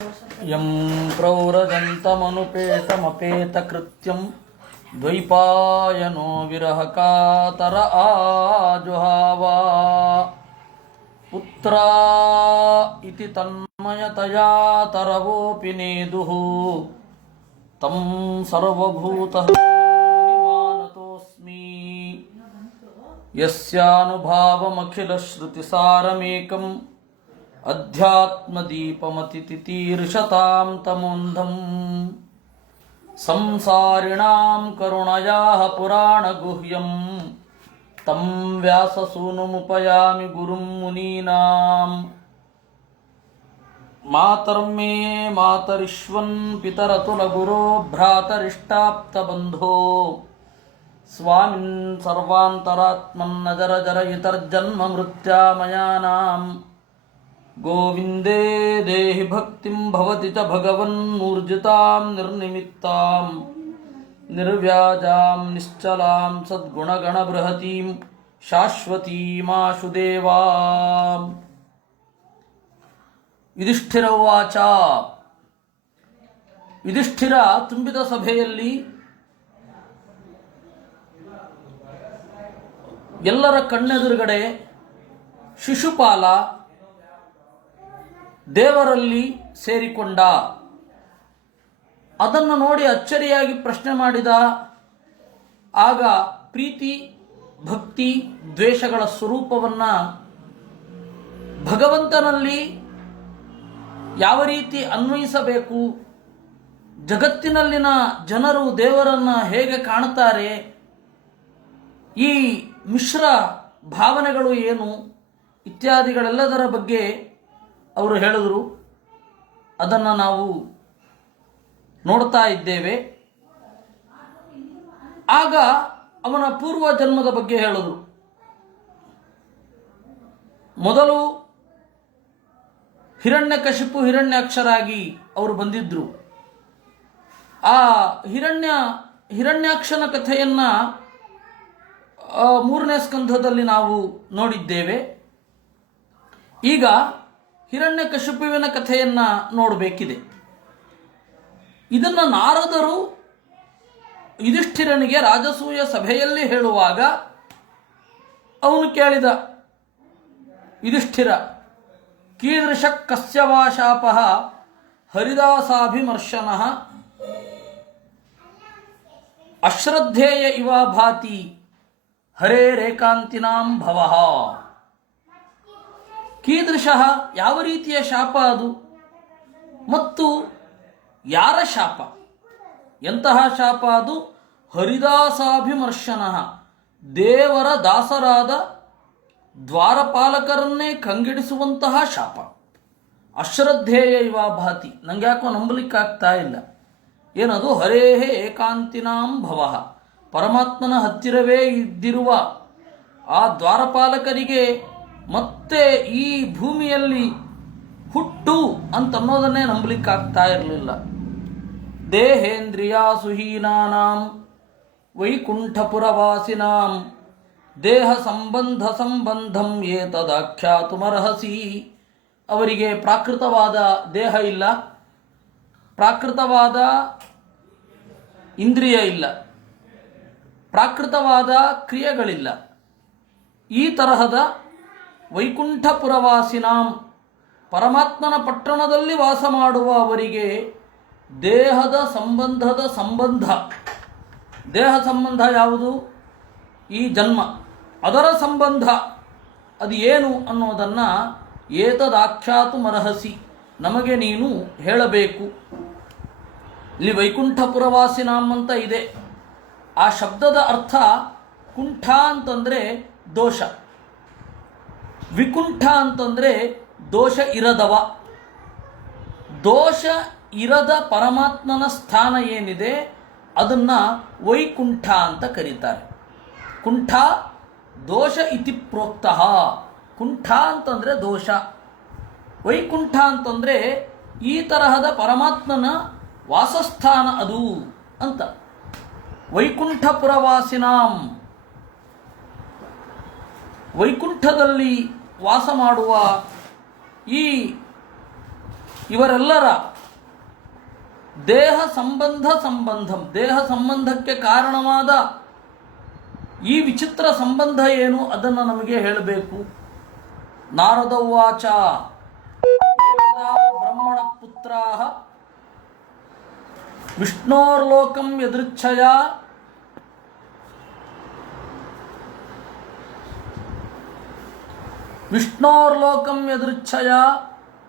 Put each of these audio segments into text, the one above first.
M ಪ್ರವ್ರಜಂತಮನುಪೇತಮಪೇತಕೃತ್ಯಂ ದ್ವೈಪಾಯನೋ ವಿರಹಕಾತರ ಆಜುಹಾವ ಪುತ್ರ ಇತಿ ತನ್ಮಯತಯಾ ತರವೋಪಿ ನೇದುಃ ತಂ ಸರ್ವಭೂತಹೃನ್ಮಾನತೋಸ್ಮಿ ಯಸ್ಯಾನುಭಾವಮಖಿಲಶ್ರುತಿಸಾರಮೇಕಂ ಅಧ್ಯಾತ್ಮದೀಪಮತಿತಿತೀರ್ಷತಾಂ ತಮೋಂಧಂ ಸಂಸಾರಿಣಾಂ ಕರುಣಯಾಃ ಪುರಾಣಗುಹ್ಯಂ ತಂ ವ್ಯಾಸಸೂನುಮುಪಯಾಮಿ ಗುರುಂ ಮುನೀನಾಂ ಮಾತರ್ಮೇ ಮಾತರಿಶ್ವನ್ ಪಿತರತುಲಗುರೋ ಭ್ರಾತರಿಷ್ಟಾಪ್ತಬಂಧೋ ಸ್ವಾಮಿನ್ ಸರ್ವಾಂತರಾತ್ಮನ್ನಜರಜರಯಿತರ್ಜನ್ಮ ಮೃತ್ಯಾಮಯಾನಾಂ ಗೋವಿಂದೇ ದೇಹಿ ಭಕ್ತಿಂ ಭವತಿ ಚ ಭಗವನ್ನೂರ್ಜಿತಾಂ ನಿರ್ನಿಮಿತ್ತಾಂ ನಿರ್ವ್ಯಾಜಾಂ ನಿಶ್ಚಲಾಂ ಸದ್ಗುಣಗಣಬೃಹತೀಂ ಶಾಶ್ವತೀಮಾಶುದೇವಾಂ. ಯುಧಿಷ್ಠಿರ ಉವಾಚ. ಯುಧಿಷ್ಠಿರ ತುಂಬಿದ ಸಭೆಯಲ್ಲಿ ಎಲ್ಲರ ಕಣ್ಣೆದುರುಗಡೆ ಶಿಶುಪಾಲ ದೇವರಲ್ಲಿ ಸೇರಿಕೊಂಡ. ಅದನ್ನು ನೋಡಿ ಅಚ್ಚರಿಯಾಗಿ ಪ್ರಶ್ನೆ ಮಾಡಿದ. ಆಗ ಪ್ರೀತಿ ಭಕ್ತಿ ದ್ವೇಷಗಳ ಸ್ವರೂಪವನ್ನು ಭಗವಂತನಲ್ಲಿ ಯಾವ ರೀತಿ ಅನ್ವಯಿಸಬೇಕು, ಜಗತ್ತಿನಲ್ಲಿನ ಜನರು ದೇವರನ್ನು ಹೇಗೆ ಕಾಣುತ್ತಾರೆ, ಈ ಮಿಶ್ರ ಭಾವನೆಗಳು ಏನು ಇತ್ಯಾದಿಗಳೆಲ್ಲದರ ಬಗ್ಗೆ ಅವರು ಹೇಳಿದರು. ಅದನ್ನು ನಾವು ನೋಡ್ತಾ ಇದ್ದೇವೆ. ಆಗ ಅವನ ಪೂರ್ವ ಜನ್ಮದ ಬಗ್ಗೆ ಹೇಳಿದರು. ಮೊದಲು ಹಿರಣ್ಯಕಶಿಪು ಹಿರಣ್ಯಾಕ್ಷರಾಗಿ ಅವರು ಬಂದಿದ್ದರು. ಆ ಹಿರಣ್ಯಾಕ್ಷನ ಕಥೆಯನ್ನು 3ನೇ ಸ್ಕಂಧದಲ್ಲಿ ನಾವು ನೋಡಿದ್ದೇವೆ. ಈಗ ಹಿರಣ್ಯಕಶಿಪುವಿನ ಕಥೆಯನ್ನು ನೋಡಬೇಕಿದೆ. ಇದನ್ನು ನಾರದರು ಯುಧಿಷ್ಠಿರನಿಗೆ ರಾಜಸೂಯ ಸಭೆಯಲ್ಲಿ ಹೇಳುವಾಗ ಅವನು ಕೇಳಿದ. ಯುಧಿಷ್ಠಿರ, ಕೀದೃಶ ಕಸ್ಯ ವಾ ಶಾಪಃ ಹರಿದಾಸಾಭಿಮರ್ಶನಃ ಅಶ್ರದ್ಧೇಯ ಇವ ಭಾತಿ ಹರೇರೇಕಾಂತಿನಾಂ ಭವಃ. ಕೀದೃಶಃ ಯಾವ ರೀತಿಯ ಶಾಪ ಅದು, ಮತ್ತು ಯಾರ ಶಾಪ, ಎಂತಹ ಶಾಪ ಅದು? ಹರಿದಾಸಾಭಿಮರ್ಶನಃ, ದೇವರ ದಾಸರಾದ ದ್ವಾರಪಾಲಕರನ್ನೇ ಕಂಗೆಡಿಸುವಂತಹ ಶಾಪ. ಅಶ್ರದ್ಧೇಯ ಇವ ಭಾತಿ, ನಂಗೆ ಯಾಕೋ ನಂಬಲಿಕ್ಕಾಗ್ತಾ ಇಲ್ಲ. ಏನದು? ಹರೇಹೇ ಏಕಾಂತಿನಾಂ ಭವಃ, ಪರಮಾತ್ಮನ ಹತ್ತಿರವೇ ಇದ್ದಿರುವ ಆ ದ್ವಾರಪಾಲಕರಿಗೆ ಮತ್ತೆ ಈ ಭೂಮಿಯಲ್ಲಿ ಹುಟ್ಟು ಅಂತನ್ನೋದನ್ನೇ ನಂಬಲಿಕ್ಕಾಗ್ತಾ ಇರಲಿಲ್ಲ. ದೇಹೇಂದ್ರಿಯಾಸುಹೀನಾನಾಂ ವೈಕುಂಠಪುರವಾಸಿನಾಂ ದೇಹ ಸಂಬಂಧಂ ಏತದಾಖ್ಯಾತುಮರ್ಹಸಿ. ಅವರಿಗೆ ಪ್ರಾಕೃತವಾದ ದೇಹ ಇಲ್ಲ, ಪ್ರಾಕೃತವಾದ ಇಂದ್ರಿಯ ಇಲ್ಲ, ಪ್ರಾಕೃತವಾದ ಕ್ರಿಯೆಗಳಿಲ್ಲ. ಈ ತರಹದ ವೈಕುಂಠಪುರವಾಸಿನಾಂ, ಪರಮಾತ್ಮನ ಪಟ್ಟಣದಲ್ಲಿ ವಾಸ ಮಾಡುವ ಅವರಿಗೆ ದೇಹದ ಸಂಬಂಧ. ದೇಹ ಸಂಬಂಧ ಯಾವುದು? ಈ ಜನ್ಮ. ಅದರ ಸಂಬಂಧ ಅದು ಏನು ಅನ್ನೋದನ್ನು ಏತದಾಖ್ಯಾತುಮರ್ಹಸಿ, ನಮಗೆ ನೀನು ಹೇಳಬೇಕು. ಇಲ್ಲಿ ವೈಕುಂಠಪುರವಾಸಿನಾಂ ಅಂತ ಇದೆ. ಆ ಶಬ್ದದ ಅರ್ಥ ಕುಂಠ ಅಂತಂದರೆ ದೋಷ, ವಿಕುಂಠ ಅಂತಂದರೆ ದೋಷ ಇರದವ. ದೋಷ ಇರದ ಪರಮಾತ್ಮನ ಸ್ಥಾನ ಏನಿದೆ ಅದನ್ನು ವೈಕುಂಠ ಅಂತ ಕರೀತಾರೆ. ಕುಂಠ ದೋಷ ಇತಿ ಪ್ರೋಕ್ತಃ. ಕುಂಠ ಅಂತಂದರೆ ದೋಷ, ವೈಕುಂಠ ಅಂತಂದರೆ ಈ ತರಹದ ಪರಮಾತ್ಮನ ವಾಸಸ್ಥಾನ ಅದು ಅಂತ. ವೈಕುಂಠಪುರವಾಸಿನಾಂ, ವೈಕುಂಠದಲ್ಲಿ ವಾಸ ಮಾಡುವ ಈ ಇವರೆಲ್ಲರ ದೇಹ ಸಂಬಂಧಂ, ದೇಹ ಸಂಬಂಧಕ್ಕೆ ಕಾರಣವಾದ ಈ ವಿಚಿತ್ರ ಸಂಬಂಧ ಏನು ಅದನ್ನು ನಮಗೆ ಹೇಳಬೇಕು. ನಾರದ ಉವಾಚ ಬ್ರಹ್ಮಣ ಪುತ್ರಾಃ ವಿಷ್ಣೋರ್ಲೋಕಂ ಯದೃಚ್ಛಯ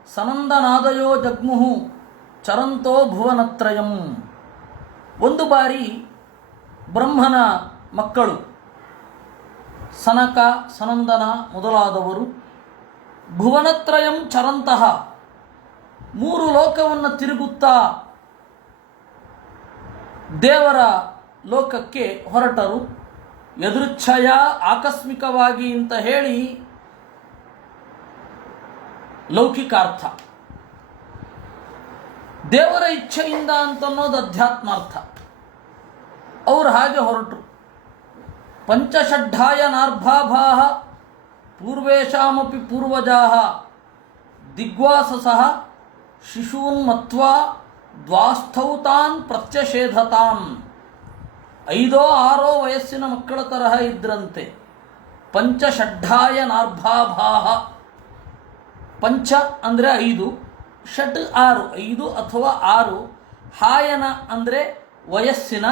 ಸನಂದನಾದಯೋ ಜಗ್ಮುಹು ಚರಂತೋ ಭುವನತ್ರಯಂ. ಒಂದು ಬಾರಿ ಬ್ರಹ್ಮನ ಮಕ್ಕಳು ಸನಕ, ಸನಂದನ ಮೊದಲಾದವರು ಭುವನತ್ರಯಂ ಚರಂತಹ, ಮೂರು ಲೋಕವನ್ನು ತಿರುಗುತ್ತಾ ದೇವರ ಲೋಕಕ್ಕೆ ಹೊರಟರು. ಯದೃಚ್ಛಯ, ಆಕಸ್ಮಿಕವಾಗಿ ಅಂತ ಹೇಳಿ ಲೌಕಿಕಾರ್ಥ, ದೇವರ ಇಚ್ಛೆಯಿಂದ ಅಂತನ್ನೋದು ಅಧ್ಯಾತ್ಮಾರ್ಥ. ಅವರು ಹಾಗೆ ಹೊರಟರು. ಪಂಚಷಡ್ಢಾಯ ನಾರ್ಭಾಭಾಃ ಪೂರ್ವೇಶಾಮಪಿ ಪೂರ್ವಜಾಃ ದಿಗ್ವಾಸಸಃ ಶಿಶೂನ್ ಮತ್ವಾ ದ್ವಾಸ್ಥೌ ತಾನ್ ಪ್ರತ್ಯಷೇಧತಾಂ. 5-6 ವಯಸ್ಸಿನ ಮಕ್ಕಳ ತರಹ ಇದ್ರಂತೆ. ಪಂಚಷಡ್ಢಾಯ ನಾರ್ಭಾಭಾಃ, ಪಂಚ ಅಂದರೆ 5, ಷಟ್ 6, 5 ಅಥವಾ 6, ಹಾಯನ ಅಂದರೆ ವಯಸ್ಸಿನ,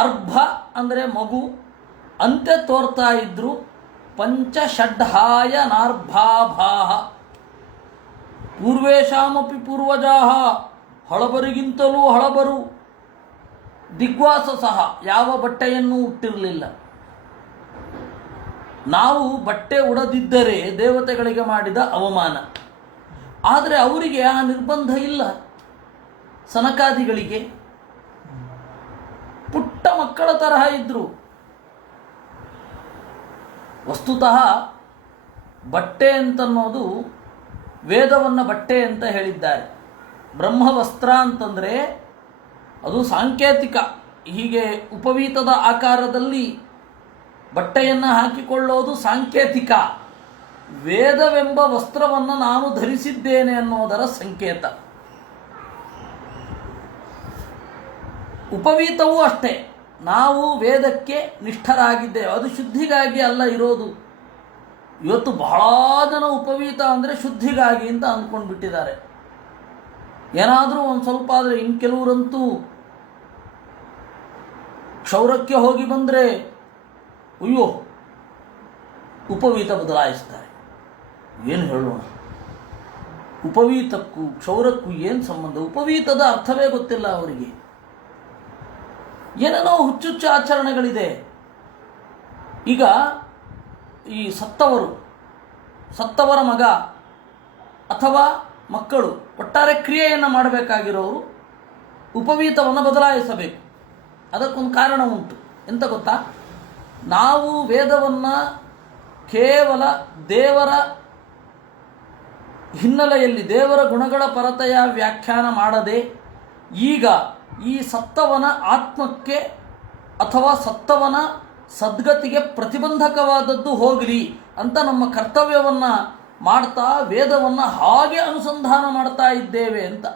ಅರ್ಭ ಅಂದರೆ ಮಗು, ಅಂತೆ ತೋರ್ತಾ ಇದ್ರು. ಪಂಚಷಡ್ಢಾಯ ನಾರ್ಭಾಭಾಃ ಪೂರ್ವೇಶಾಮಪಿ ಪೂರ್ವಜಾಃ, ಹಳಬರಿಗಿಂತಲೂ ಹಳಬರು. ದಿಗ್ವಾಸ ಸಹ, ಯಾವ ಬಟ್ಟೆಯನ್ನೂ ಉಟ್ಟಿರಲಿಲ್ಲ. ನಾವು ಬಟ್ಟೆ ಉಡದಿದ್ದರೆ ದೇವತೆಗಳಿಗೆ ಮಾಡಿದ ಅವಮಾನ. ಆದರೆ ಅವರಿಗೆ ಆ ನಿರ್ಬಂಧ ಇಲ್ಲ. ಸನಕಾದಿಗಳಿಗೆ ಪುಟ್ಟ ಮಕ್ಕಳ ತರಹ ಇದ್ರು. ವಸ್ತುತಃ ಬಟ್ಟೆ ಅಂತನ್ನೋದು ವೇದವನ್ನು ಬಟ್ಟೆ ಅಂತ ಹೇಳಿದ್ದಾರೆ. ಬ್ರಹ್ಮವಸ್ತ್ರ ಅಂತಂದರೆ ಅದು ಸಾಂಕೇತಿಕ. ಹೀಗೆ ಉಪವೀತದ ಆಕಾರದಲ್ಲಿ ಬಟ್ಟೆಯನ್ನು ಹಾಕಿಕೊಳ್ಳೋದು ಸಾಂಕೇತಿಕ. ವೇದವೆಂಬ ವಸ್ತ್ರವನ್ನು ನಾನು ಧರಿಸಿದ್ದೇನೆ ಅನ್ನೋದರ ಸಂಕೇತ. ಉಪವೀತವೂ ಅಷ್ಟೇ, ನಾವು ವೇದಕ್ಕೆ ನಿಷ್ಠರಾಗಿದ್ದೇವೆ. ಅದು ಶುದ್ಧಿಗಾಗಿ ಅಲ್ಲ ಇರೋದು. ಇವತ್ತು ಬಹಳ ಜನ ಉಪವೀತ ಅಂದರೆ ಶುದ್ಧಿಗಾಗಿ ಅಂತ ಅಂದ್ಕೊಂಡು ಬಿಟ್ಟಿದ್ದಾರೆ. ಏನಾದರೂ ಒಂದು ಸ್ವಲ್ಪ ಆದರೆ, ಇನ್ನು ಕೆಲವರಂತೂ ಕ್ಷೌರಕ್ಕೆ ಹೋಗಿ ಬಂದರೆ ಅಯ್ಯೋ ಉಪವೀತ ಬದಲಾಯಿಸ್ತಾರೆ. ಏನು ಹೇಳೋಣ, ಉಪವೀತಕ್ಕೂ ಕ್ಷೌರಕ್ಕೂ ಏನು ಸಂಬಂಧ? ಉಪವೀತದ ಅರ್ಥವೇ ಗೊತ್ತಿಲ್ಲ ಅವರಿಗೆ. ಏನೇನೋ ಹುಚ್ಚುಚ್ಚು ಆಚರಣೆಗಳಿದೆ. ಈಗ ಈ ಸತ್ತವರ ಮಗ ಅಥವಾ ಮಕ್ಕಳು ಒಟ್ಟಾರೆ ಕ್ರಿಯೆಯನ್ನು ಮಾಡಬೇಕಾಗಿರೋರು ಉಪವೀತವನ್ನು ಬದಲಾಯಿಸಬೇಕು. ಅದಕ್ಕೊಂದು ಕಾರಣ ಉಂಟು. ಎಂತ ಗೊತ್ತಾ? ನಾವು ವೇದವನ್ನು ಕೇವಲ ದೇವರ ಹಿನ್ನೆಲೆಯಲ್ಲಿ, ದೇವರ ಗುಣಗಳ ಪರತೆಯ ವ್ಯಾಖ್ಯಾನ ಮಾಡದೆ, ಈಗ ಈ ಸತ್ತವನ ಆತ್ಮಕ್ಕೆ ಅಥವಾ ಸತ್ತವನ ಸದ್ಗತಿಗೆ ಪ್ರತಿಬಂಧಕವಾದದ್ದು ಹೋಗಲಿ ಅಂತ ನಮ್ಮ ಕರ್ತವ್ಯವನ್ನು ಮಾಡ್ತಾ ವೇದವನ್ನು ಹಾಗೆ ಅನುಸಂಧಾನ ಮಾಡ್ತಾ ಇದ್ದೇವೆ ಅಂತ.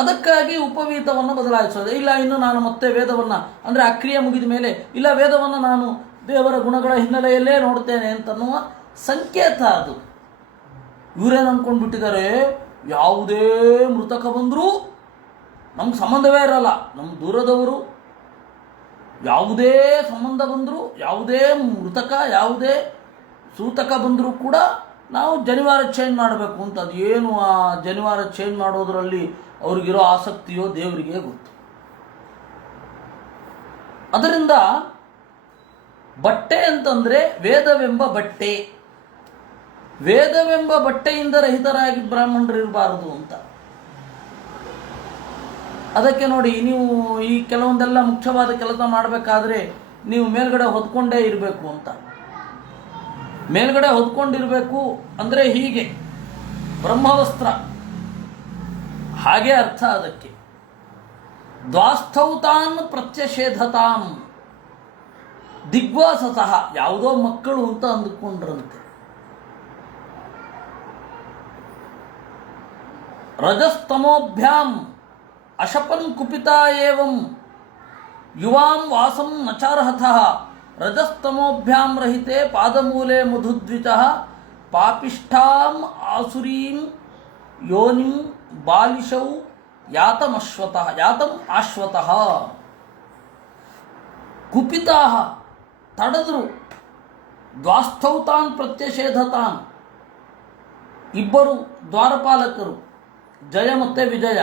ಅದಕ್ಕಾಗಿ ಉಪವೀತವನ್ನು ಬದಲಾಯಿಸೋದು. ಇಲ್ಲ, ಇನ್ನು ನಾನು ಮತ್ತೆ ವೇದವನ್ನು ಅಂದರೆ ಆ ಕ್ರಿಯೆ ಮುಗಿದ ಮೇಲೆ ಇಲ್ಲ, ವೇದವನ್ನು ನಾನು ದೇವರ ಗುಣಗಳ ಹಿನ್ನೆಲೆಯಲ್ಲೇ ನೋಡ್ತೇನೆ ಅಂತನ್ನುವ ಸಂಕೇತ ಅದು. ಇವರೇನು ಅಂದ್ಕೊಂಡು ಬಿಟ್ಟಿದ್ದಾರೆ, ಯಾವುದೇ ಮೃತಕ ಬಂದರೂ ನಮ್ಗೆ ಸಂಬಂಧವೇ ಇರಲ್ಲ, ನಮ್ಮ ದೂರದವರು, ಯಾವುದೇ ಸಂಬಂಧ ಬಂದರೂ, ಯಾವುದೇ ಮೃತಕ, ಯಾವುದೇ ಸೂತಕ ಬಂದರೂ ಕೂಡ ನಾವು ಜನಿವಾರ ಚೇಂಜ್ ಮಾಡಬೇಕು ಅಂತ. ಅದು ಏನು ಆ ಜನಿವಾರ ಚೇಂಜ್ ಮಾಡೋದರಲ್ಲಿ ಅವ್ರಿಗಿರೋ ಆಸಕ್ತಿಯೋ ದೇವರಿಗೆ ಗೊತ್ತು. ಅದರಿಂದ ಬಟ್ಟೆ ಅಂತಂದರೆ ವೇದವೆಂಬ ಬಟ್ಟೆ. ವೇದವೆಂಬ ಬಟ್ಟೆಯಿಂದ ರಹಿತರಾಗಿ ಬ್ರಾಹ್ಮಣರು ಇರಬಾರದು ಅಂತ. ಅದಕ್ಕೆ ನೋಡಿ, ನೀವು ಈ ಕೆಲವೊಂದೆಲ್ಲ ಮುಖ್ಯವಾದ ಕೆಲಸ ಮಾಡಬೇಕಾದ್ರೆ ನೀವು ಮೇಲ್ಗಡೆ ಹೊದ್ಕೊಂಡೇ ಇರಬೇಕು ಅಂತ. ಮೇಲ್ಗಡೆ ಹೊದ್ಕೊಂಡಿರಬೇಕು ಅಂದರೆ ಹೀಗೆ ಬ್ರಹ್ಮವಸ್ತ್ರ, ಹಾಗೆ ಅರ್ಥ ಅದಕ್ಕೆ. ದ್ವಾಸ್ಥೌತಾನ್ ಪ್ರತ್ಯಷೇಧತಾಂ. ದಿಗ್ವಾಸತಃ, ಯಾವುದೋ ಮಕ್ಕಳು ಅಂತ ಅಂದುಕೊಂಡ್ರಂತೆ. ರಜಸ್ತಮೋಭ್ಯಾಂ ಅಶಪನ್ ಕುಪಿತಾ ಏವಂ ಯುವಾಂ ವಾಸಂ ನಚಾರ್ಹತಃ ರಜಸ್ತಮೋಭ್ಯಾಂ ರಹಿತೆ ಪಾದಮೂಲೆ ಮಧುದ್ವಿತಃ ಪಾಪಿಷ್ಠಾಂ ಆಸುರೀಂ ಯೋನಿಂ ಬಾಲಿಶೌ ಯಾತಂ ಆಶ್ವತಃ. ಕುಪಿತಾಃ ತಡೆದರು, ದ್ವಾಸ್ಥೌ ತಾನ್ ಪ್ರತ್ಯಷೇಧತಾನ್ ಇಬ್ಬರು ದ್ವಾರಪಾಲಕರು ಜಯ ಮತ್ತು ವಿಜಯ,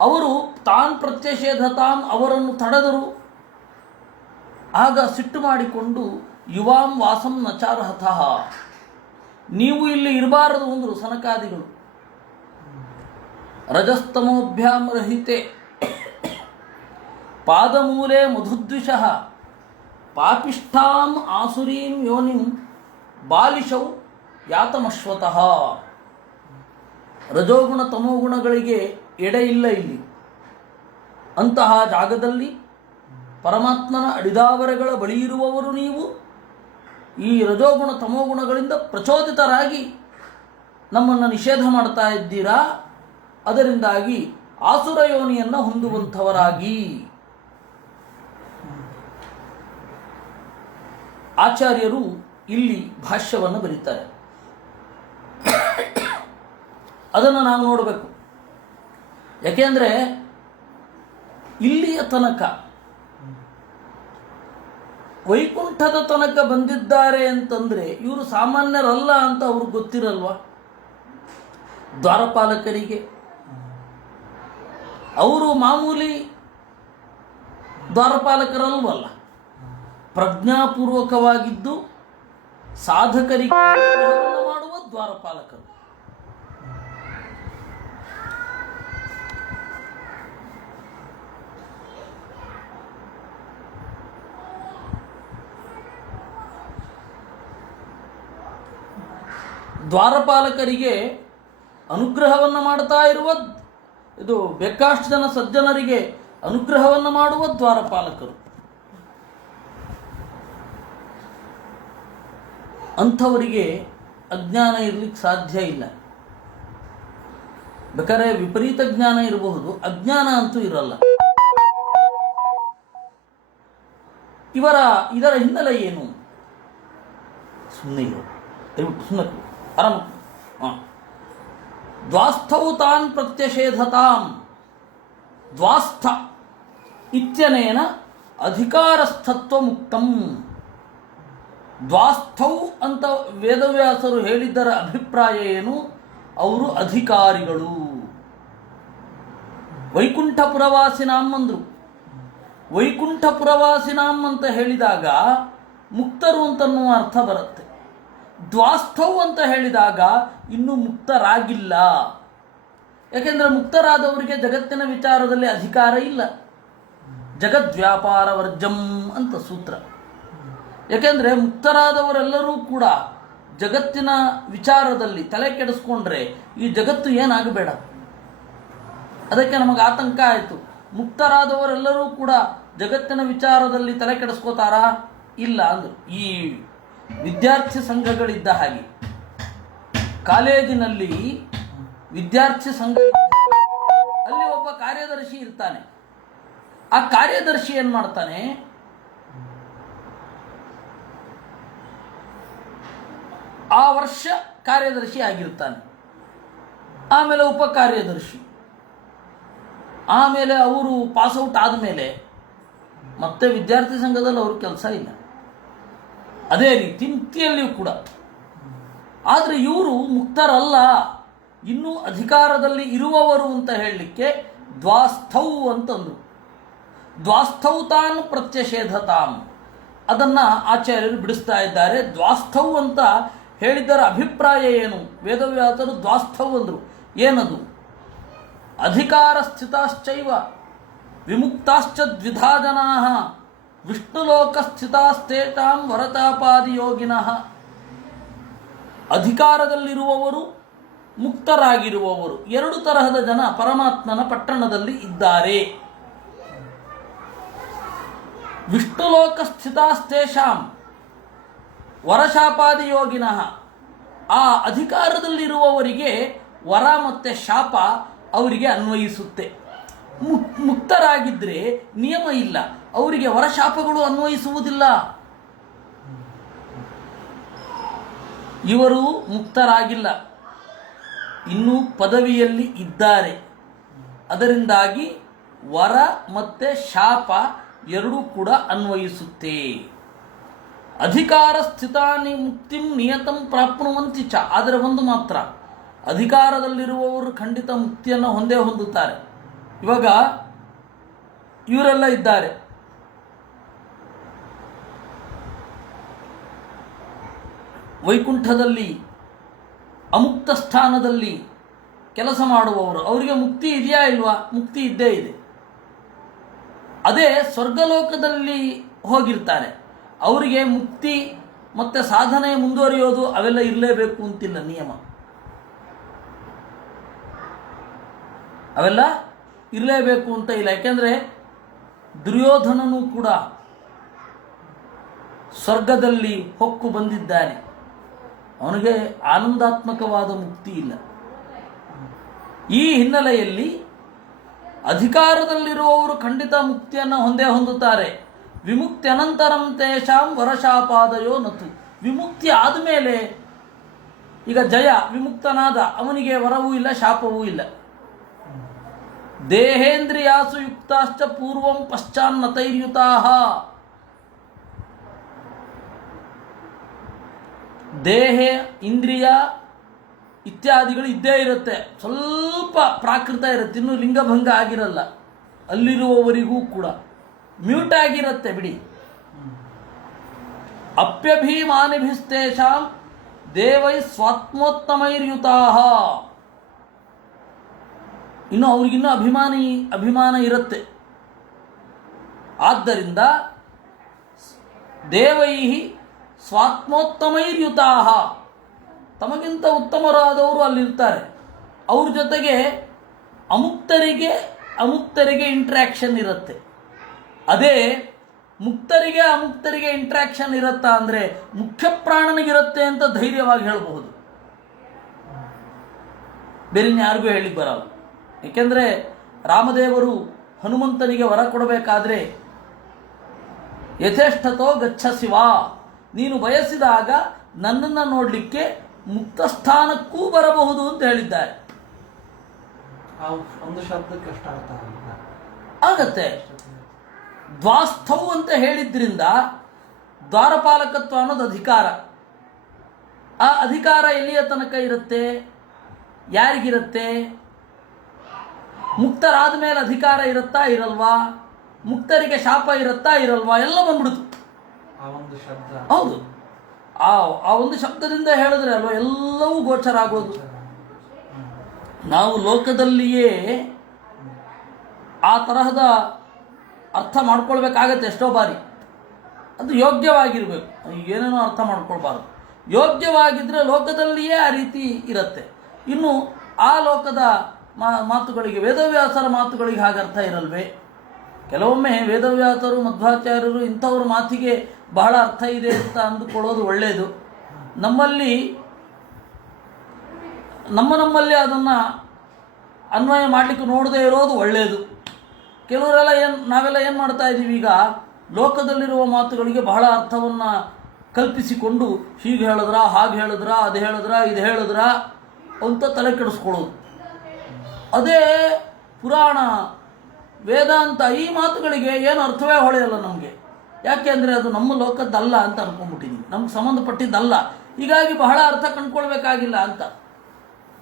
ಅವರು ತಾನ್ ಪ್ರತ್ಯಷೇಧತಾಂ ಅವರನ್ನು ತಡೆದರು. ಆಗ ಸಿಟ್ಟು ಮಾಡಿಕೊಂಡು ಯುವಾಂ ವಾಸಂ ನಚಾರ್ಹತಃ ನೀವು ಇಲ್ಲಿ ಇರಬಾರದು ಅಂದರು ಸನಕಾದಿಗಳು. ರಜಸ್ತಮೋಭ್ಯಾಂ ರಹಿತೆ ಪಾದಮೂಲೆ ಮಧುದ್ವಿಷಃ ಪಾಪಿಷ್ಠಾಂ ಆಸುರೀಂ ಯೋನಿಂ ಬಾಲಿಶೌ ಯಾತಮಶ್ವತಃ. ರಜೋಗುಣ ತಮೋಗುಣಗಳಿಗೆ ಎಡೆ ಇಲ್ಲ ಇಲ್ಲಿ. ಅಂತಹ ಜಾಗದಲ್ಲಿ ಪರಮಾತ್ಮನ ಅಡಿದಾವರೆಗಳ ಬಳಿ ಇರುವವರು ನೀವು ಈ ರಜೋಗುಣ ತಮೋಗುಣಗಳಿಂದ ಪ್ರಚೋದಿತರಾಗಿ ನಮ್ಮನ್ನು ನಿಷೇಧ ಮಾಡ್ತಾ ಇದ್ದೀರಾ. ಅದರಿಂದಾಗಿ ಆಸುರ ಯೋನಿಯನ್ನು ಹೊಂದುವಂಥವರಾಗಿ. ಆಚಾರ್ಯರು ಇಲ್ಲಿ ಭಾಷ್ಯವನ್ನು ಬರೀತಾರೆ. ಅದನ್ನು ನಾವು ನೋಡಬೇಕು. ಯಾಕೆಂದರೆ ಇಲ್ಲಿಯ ತನಕ ವೈಕುಂಠದ ತನಕ ಬಂದಿದ್ದಾರೆ ಅಂತಂದರೆ ಇವರು ಸಾಮಾನ್ಯರಲ್ಲ ಅಂತ ಅವ್ರಿಗೆ ಗೊತ್ತಿರಲ್ವ ದ್ವಾರಪಾಲಕರಿಗೆ. ಅವರು ಮಾಮೂಲಿ ದ್ವಾರಪಾಲಕರಲ್ವಲ್ಲ, ಪ್ರಜ್ಞಾಪೂರ್ವಕವಾಗಿದ್ದು ಸಾಧಕರಿಗೆ ಮಾಡುವ ದ್ವಾರಪಾಲಕರು. ದ್ವಾರಪಾಲಕರಿಗೆ ಅನುಗ್ರಹವನ್ನು ಮಾಡ್ತಾ ಇರುವ, ಇದು ಬೇಕಾಷ್ಟು ಜನ ಸಜ್ಜನರಿಗೆ ಅನುಗ್ರಹವನ್ನು ಮಾಡುವ ದ್ವಾರಪಾಲಕರು. ಅಂಥವರಿಗೆ ಅಜ್ಞಾನ ಇರಲಿಕ್ಕೆ ಸಾಧ್ಯ ಇಲ್ಲ. ಬೇಕಾದ್ರೆ ವಿಪರೀತ ಜ್ಞಾನ ಇರಬಹುದು, ಅಜ್ಞಾನ ಅಂತೂ ಇರಲ್ಲ. ಇದರ ಹಿನ್ನೆಲೆ ಏನು? ಸುಮ್ಮನೆ ಇರು, ದಯವಿಟ್ಟು ಸುಮ್ಮನೆ ಆರಾಮ. ದ್ವಾಸ್ಥೌ ತಾನ್ ಪ್ರತ್ಯಷೇಧತಾಂ. ದ್ವಾಸ್ಥ ಇತ್ಯನೇನ ಅಧಿಕಾರಸ್ಥತ್ವ ಮುಕ್ತಂ. ದ್ವಾಸ್ಥೌ ಅಂತ ವೇದವ್ಯಾಸರು ಹೇಳಿದ್ದರ ಅಭಿಪ್ರಾಯ ಏನು? ಅವರು ಅಧಿಕಾರಿಗಳು. ವೈಕುಂಠಪುರವಾಸಿನಾಂ ಅಂದರು. ವೈಕುಂಠಪುರವಾಸಿನಾಂ ಅಂತ ಹೇಳಿದಾಗ ಮುಕ್ತರು ಅಂತನ್ನುವ ಅರ್ಥ ಬರುತ್ತೆ. ದ್ವಾಸ್ಥೌ ಅಂತ ಹೇಳಿದಾಗ ಇನ್ನೂ ಮುಕ್ತರಾಗಿಲ್ಲ. ಯಾಕೆಂದರೆ ಮುಕ್ತರಾದವರಿಗೆ ಜಗತ್ತಿನ ವಿಚಾರದಲ್ಲಿ ಅಧಿಕಾರ ಇಲ್ಲ. ಜಗದ್ವ್ಯಾಪಾರ ವರ್ಜಂ ಅಂತ ಸೂತ್ರ. ಯಾಕೆಂದರೆ ಮುಕ್ತರಾದವರೆಲ್ಲರೂ ಕೂಡ ಜಗತ್ತಿನ ವಿಚಾರದಲ್ಲಿ ತಲೆ ಕೆಡಿಸ್ಕೊಂಡ್ರೆ ಈ ಜಗತ್ತು ಏನಾಗಬೇಡ. ಅದಕ್ಕೆ ನಮಗೆ ಆತಂಕ ಆಯಿತು. ಮುಕ್ತರಾದವರೆಲ್ಲರೂ ಕೂಡ ಜಗತ್ತಿನ ವಿಚಾರದಲ್ಲಿ ತಲೆ ಕೆಡಿಸ್ಕೋತಾರಾ? ಇಲ್ಲ ಅಂದರು. ಈ ವಿದ್ಯಾರ್ಥಿ ಸಂಘಗಳಿದ್ದ ಹಾಗೆ ಕಾಲೇಜಿನಲ್ಲಿ ವಿದ್ಯಾರ್ಥಿ ಸಂಘ, ಅಲ್ಲಿ ಒಬ್ಬ ಕಾರ್ಯದರ್ಶಿ ಇರ್ತಾನೆ. ಆ ಕಾರ್ಯದರ್ಶಿ ಏನು ಮಾಡ್ತಾನೆ? ಆ ವರ್ಷ ಕಾರ್ಯದರ್ಶಿ ಆಗಿರ್ತಾನೆ, ಆಮೇಲೆ ಉಪ ಕಾರ್ಯದರ್ಶಿ, ಆಮೇಲೆ ಅವರು ಪಾಸ್ಔಟ್ ಆದಮೇಲೆ ಮತ್ತೆ ವಿದ್ಯಾರ್ಥಿ ಸಂಘದಲ್ಲಿ ಅವ್ರ ಕೆಲಸ ಇಲ್ಲ. ಅದೇ ರೀತಿ ಮುಕ್ತಿಯಲ್ಲಿಯೂ ಕೂಡ. ಆದರೆ ಇವರು ಮುಕ್ತರಲ್ಲ, ಇನ್ನೂ ಅಧಿಕಾರದಲ್ಲಿ ಇರುವವರು ಅಂತ ಹೇಳಲಿಕ್ಕೆ ದ್ವಾಸ್ಥೌ ಅಂತಂದರು. ದ್ವಾಸ್ಥೌ ತಾನ್ ಪ್ರತ್ಯಷೇಧತಾಂ ಅದನ್ನು ಆಚಾರ್ಯರು ಬಿಡಿಸ್ತಾ ಇದ್ದಾರೆ. ದ್ವಾಸ್ಥೌ ಅಂತ ಹೇಳಿದ್ದರ ಅಭಿಪ್ರಾಯ ಏನು? ವೇದವ್ಯಾಸರು ದ್ವಾಸ್ಥೌ ಅಂದರು. ಏನದು? ಅಧಿಕಾರ ಸ್ಥಿತಾಶ್ಚೈವ ವಿಮುಕ್ತಾಶ್ಚ ದ್ವಿಧಾ ಜನಾಃ ವಿಷ್ಣುಲೋಕ ಸ್ಥಿತಾಸ್ತೇಷಾಂ ವರತಾಪಾದಿಯೋಗಿನಃ. ಅಧಿಕಾರದಲ್ಲಿರುವವರು, ಮುಕ್ತರಾಗಿರುವವರು, ಎರಡು ತರಹದ ಜನ ಪರಮಾತ್ಮನ ಪಟ್ಟಣದಲ್ಲಿ ಇದ್ದಾರೆ. ವಿಷ್ಣುಲೋಕ ಸ್ಥಿತಾಸ್ತೇಷಾಂ ವರಶಾಪಾದಿಯೋಗಿನಃ. ಆ ಅಧಿಕಾರದಲ್ಲಿರುವವರಿಗೆ ವರ ಮತ್ತು ಶಾಪ ಅವರಿಗೆ ಅನ್ವಯಿಸುತ್ತೆ. ಮುಕ್ತರಾಗಿದ್ದರೆ ನಿಯಮ ಇಲ್ಲ, ಅವರಿಗೆ ವರಶಾಪಗಳು ಅನ್ವಯಿಸುವುದಿಲ್ಲ. ಇವರು ಮುಕ್ತರಾಗಿಲ್ಲ, ಇನ್ನೂ ಪದವಿಯಲ್ಲಿ ಇದ್ದಾರೆ. ಅದರಿಂದಾಗಿ ವರ ಮತ್ತು ಶಾಪ ಎರಡೂ ಕೂಡ ಅನ್ವಯಿಸುತ್ತೆ. ಅಧಿಕಾರ ಸ್ಥಿತಾನಿ ಮುಕ್ತಿಂ ನಿಯತಂ ಪ್ರಾಪ್ನುವಂತಿ ಚ. ಆದರೆ ಒಂದು ಮಾತ್ರ, ಅಧಿಕಾರದಲ್ಲಿರುವವರು ಖಂಡಿತ ಮುಕ್ತಿಯನ್ನು ಹೊಂದೇ ಹೊಂದುತ್ತಾರೆ. ಇವಾಗ ಇವರೆಲ್ಲ ಇದ್ದಾರೆ, ವೈಕುಂಠದಲ್ಲಿ ಅಮುಕ್ತ ಸ್ಥಾನದಲ್ಲಿ ಕೆಲಸ ಮಾಡುವವರು, ಅವರಿಗೆ ಮುಕ್ತಿ ಇದೆಯಾ ಇಲ್ವಾ? ಮುಕ್ತಿ ಇದ್ದೇ ಇದೆ. ಅದೇ ಸ್ವರ್ಗಲೋಕದಲ್ಲಿ ಹೋಗಿರ್ತಾರೆ, ಅವರಿಗೆ ಮುಕ್ತಿ ಮತ್ತು ಸಾಧನೆ ಮುಂದುವರಿಯೋದು ಅವೆಲ್ಲ ಇರಲೇಬೇಕು ಅಂತಿಲ್ಲ, ನಿಯಮ ಅವೆಲ್ಲ ಇರಲೇಬೇಕು ಅಂತ ಇಲ್ಲ. ಯಾಕೆಂದರೆ ದುರ್ಯೋಧನನು ಕೂಡ ಸ್ವರ್ಗದಲ್ಲಿ ಹೊಕ್ಕು ಬಂದಿದ್ದಾನೆ, ಅವನಿಗೆ ಆನಂದಾತ್ಮಕವಾದ ಮುಕ್ತಿ ಇಲ್ಲ. ಈ ಹಿನ್ನೆಲೆಯಲ್ಲಿ ಅಧಿಕಾರದಲ್ಲಿರುವವರು ಖಂಡಿತ ಮುಕ್ತಿಯನ್ನು ಹೊಂದೇ ಹೊಂದುತ್ತಾರೆ. ವಿಮುಕ್ತಿ ಅನಂತರಂ ತೇಷಾಂ ವರಶಾಪಾದಯೋ ನತು. ವಿಮುಕ್ತಿ ಆದಮೇಲೆ, ಈಗ ಜಯ ವಿಮುಕ್ತನಾದ, ಅವನಿಗೆ ವರವೂ ಇಲ್ಲ ಶಾಪವೂ ಇಲ್ಲ. ದೇಹೇಂದ್ರಿಯಾಸು ಯುಕ್ತಾಶ್ಚ ಪೂರ್ವಂ ಪಶ್ಚಾನ್ನತೈರ್ಯುತಾಃ. ದೇಹ ಇಂದ್ರಿಯ ಇತ್ಯಾದಿಗಳು ಇದ್ದೇ ಇರುತ್ತೆ, ಸ್ವಲ್ಪ ಪ್ರಾಕೃತ ಇರುತ್ತೆ, ಇನ್ನೂ ಲಿಂಗಭಂಗ ಆಗಿರಲ್ಲ. ಅಲ್ಲಿರುವವರಿಗೂ ಕೂಡ ಮ್ಯೂಟ್ ಆಗಿರುತ್ತೆ ಬಿಡಿ. ಅಪ್ಯಭಿಮಾನಿಭಿಸ್ತೇಷಾಂ ದೇವೈ ಸ್ವಾತ್ಮೋತ್ತಮೈರ್ಯುತಾಃ. ಇನ್ನು ಅವ್ರಿಗಿನ್ನೂ ಅಭಿಮಾನ ಇರುತ್ತೆ. ಆದ್ದರಿಂದ ದೇವೈ ಸ್ವಾತ್ಮೋತ್ತಮೈರ್ಯುತಾಃ, ತಮಗಿಂತ ಉತ್ತಮರಾದವರು ಅಲ್ಲಿರ್ತಾರೆ. ಅವ್ರ ಜೊತೆಗೆ ಅಮುಕ್ತರಿಗೆ ಇಂಟ್ರ್ಯಾಕ್ಷನ್ ಇರುತ್ತೆ. ಅದೇ ಅಮುಕ್ತರಿಗೆ ಇಂಟ್ರ್ಯಾಕ್ಷನ್ ಇರುತ್ತಾ ಅಂದರೆ ಮುಖ್ಯ ಪ್ರಾಣನಿಗಿರುತ್ತೆ ಅಂತ ಧೈರ್ಯವಾಗಿ ಹೇಳಬಹುದು, ಬೇರೆ ಯಾರಿಗೂ ಹೇಳಿಕ್ಕೆ ಬರಲ್ಲ. ಏಕೆಂದರೆ ರಾಮದೇವರು ಹನುಮಂತನಿಗೆ ವರ ಕೊಡಬೇಕಾದ್ರೆ ಯಥೇಷ್ಟತೋ ಗಚ್ಚ ಶಿವ, ನೀನು ಬಯಸಿದಾಗ ನನ್ನನ್ನು ನೋಡಲಿಕ್ಕೆ ಮುಕ್ತ ಸ್ಥಾನಕ್ಕೂ ಬರಬಹುದು ಅಂತ ಹೇಳಿದ್ದಾರೆ. ಒಂದು ಶಬ್ದಕ್ಕೆ ಅಷ್ಟು ಅರ್ಥ ಆಗತ್ತೆ. ದ್ವಾಸ್ಥೌ ಅಂತ ಹೇಳಿದ್ರಿಂದ ದ್ವಾರಪಾಲಕತ್ವ ಅನ್ನೋದು ಅಧಿಕಾರ. ಆ ಅಧಿಕಾರ ಎಲ್ಲಿಯ ತನಕ ಇರುತ್ತೆ? ಯಾರಿಗಿರುತ್ತೆ? ಮುಕ್ತರಾದ ಮೇಲೆ ಅಧಿಕಾರ ಇರುತ್ತಾ ಇರಲ್ವಾ? ಮುಕ್ತರಿಗೆ ಶಾಪ ಇರುತ್ತಾ ಇರಲ್ವಾ? ಎಲ್ಲ ಬಂದ್ಬಿಡ್ತು. ಹೌದು, ಆ ಒಂದು ಶಬ್ದದಿಂದ ಹೇಳಿದ್ರೆ ಅಲ್ವಾ ಎಲ್ಲವೂ ಗೋಚರ ಆಗೋದು. ನಾವು ಲೋಕದಲ್ಲಿಯೇ ಆ ತರಹದ ಅರ್ಥ ಮಾಡ್ಕೊಳ್ಬೇಕಾಗತ್ತೆ ಎಷ್ಟೋ ಬಾರಿ. ಅದು ಯೋಗ್ಯವಾಗಿರಬೇಕು, ಏನೇನೋ ಅರ್ಥ ಮಾಡ್ಕೊಳ್ಬಾರ್ದು. ಯೋಗ್ಯವಾಗಿದ್ದರೆ ಲೋಕದಲ್ಲಿಯೇ ಆ ರೀತಿ ಇರುತ್ತೆ. ಇನ್ನು ಆ ಲೋಕದ ಮಾತುಗಳಿಗೆ, ವೇದವ್ಯಾಸರ ಮಾತುಗಳಿಗೆ ಹಾಗೆ ಅರ್ಥ ಇರಲ್ವೇ? ಕೆಲವೊಮ್ಮೆ ವೇದವ್ಯಾಸರು ಮಧ್ವಾಚಾರ್ಯರು ಇಂಥವ್ರ ಮಾತಿಗೆ ಬಹಳ ಅರ್ಥ ಇದೆ ಅಂತ ಅಂದುಕೊಳ್ಳೋದು ಒಳ್ಳೆಯದು. ನಮ್ಮಲ್ಲಿ ಅದನ್ನು ಅನ್ವಯ ಮಾಡಲಿಕ್ಕೆ ನೋಡದೇ ಇರೋದು ಒಳ್ಳೆಯದು. ನಾವೆಲ್ಲ ಏನು ಮಾಡ್ತಾ ಇದ್ದೀವಿ ಈಗ, ಲೋಕದಲ್ಲಿರುವ ಮಾತುಗಳಿಗೆ ಬಹಳ ಅರ್ಥವನ್ನು ಕಲ್ಪಿಸಿಕೊಂಡು ಹೀಗೆ ಹೇಳಿದ್ರ, ಹಾಗೆ ಹೇಳಿದ್ರ, ಅದು ಹೇಳಿದ್ರ, ಇದು ಹೇಳಿದ್ರ ಅಂತ ತಲೆ ಕೆಡಿಸ್ಕೊಳ್ಳೋದು. ಅದೇ ಪುರಾಣ ವೇದಾಂತ ಈ ಮಾತುಗಳಿಗೆ ಏನು ಅರ್ಥವೇ ಹೊಳೆಯಲ್ಲ ನಮಗೆ. ಯಾಕೆ ಅಂದರೆ ಅದು ನಮ್ಮ ಲೋಕದ್ದಲ್ಲ ಅಂತ ಅನ್ಕೊಂಡ್ಬಿಟ್ಟಿದ್ದೀವಿ, ನಮ್ಗೆ ಸಂಬಂಧಪಟ್ಟಿದ್ದಲ್ಲ. ಹೀಗಾಗಿ ಬಹಳ ಅರ್ಥ ಕಂಡ್ಕೊಳ್ಬೇಕಾಗಿಲ್ಲ ಅಂತ.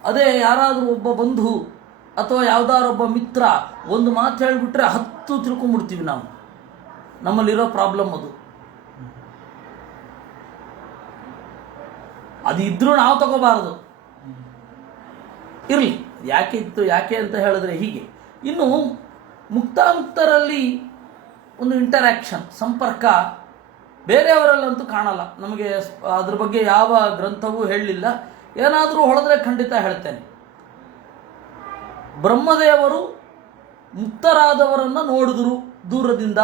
ಅದೇ ಯಾರಾದರೂ ಒಬ್ಬ ಬಂಧು ಅಥವಾ ಯಾವುದಾರೊಬ್ಬ ಮಿತ್ರ ಒಂದು ಮಾತು ಹೇಳಿಬಿಟ್ರೆ 10 ತಿಳ್ಕೊಂಡ್ಬಿಡ್ತೀವಿ ನಾವು. ನಮ್ಮಲ್ಲಿರೋ ಪ್ರಾಬ್ಲಮ್ ಅದು ಇದ್ರೂ ನಾವು ತಗೋಬಾರದು. ಇರಲಿ, ಯಾಕೆ ಇತ್ತು ಯಾಕೆ ಅಂತ ಹೇಳಿದ್ರೆ ಹೀಗೆ. ಇನ್ನು ಮುಕ್ತಾಮುಕ್ತರಲ್ಲಿ ಒಂದು ಇಂಟರಾಕ್ಷನ್, ಸಂಪರ್ಕ ಬೇರೆಯವರಲ್ಲಂತೂ ಕಾಣಲ್ಲ. ನಮಗೆ ಅದ್ರ ಬಗ್ಗೆ ಯಾವ ಗ್ರಂಥವೂ ಹೇಳಲಿಲ್ಲ. ಏನಾದರೂ ಹೊಳೆದ್ರೆ ಖಂಡಿತ ಹೇಳ್ತೇನೆ. ಬ್ರಹ್ಮದೇವರು ಮುಕ್ತರಾದವರನ್ನು ನೋಡಿದ್ರು ದೂರದಿಂದ.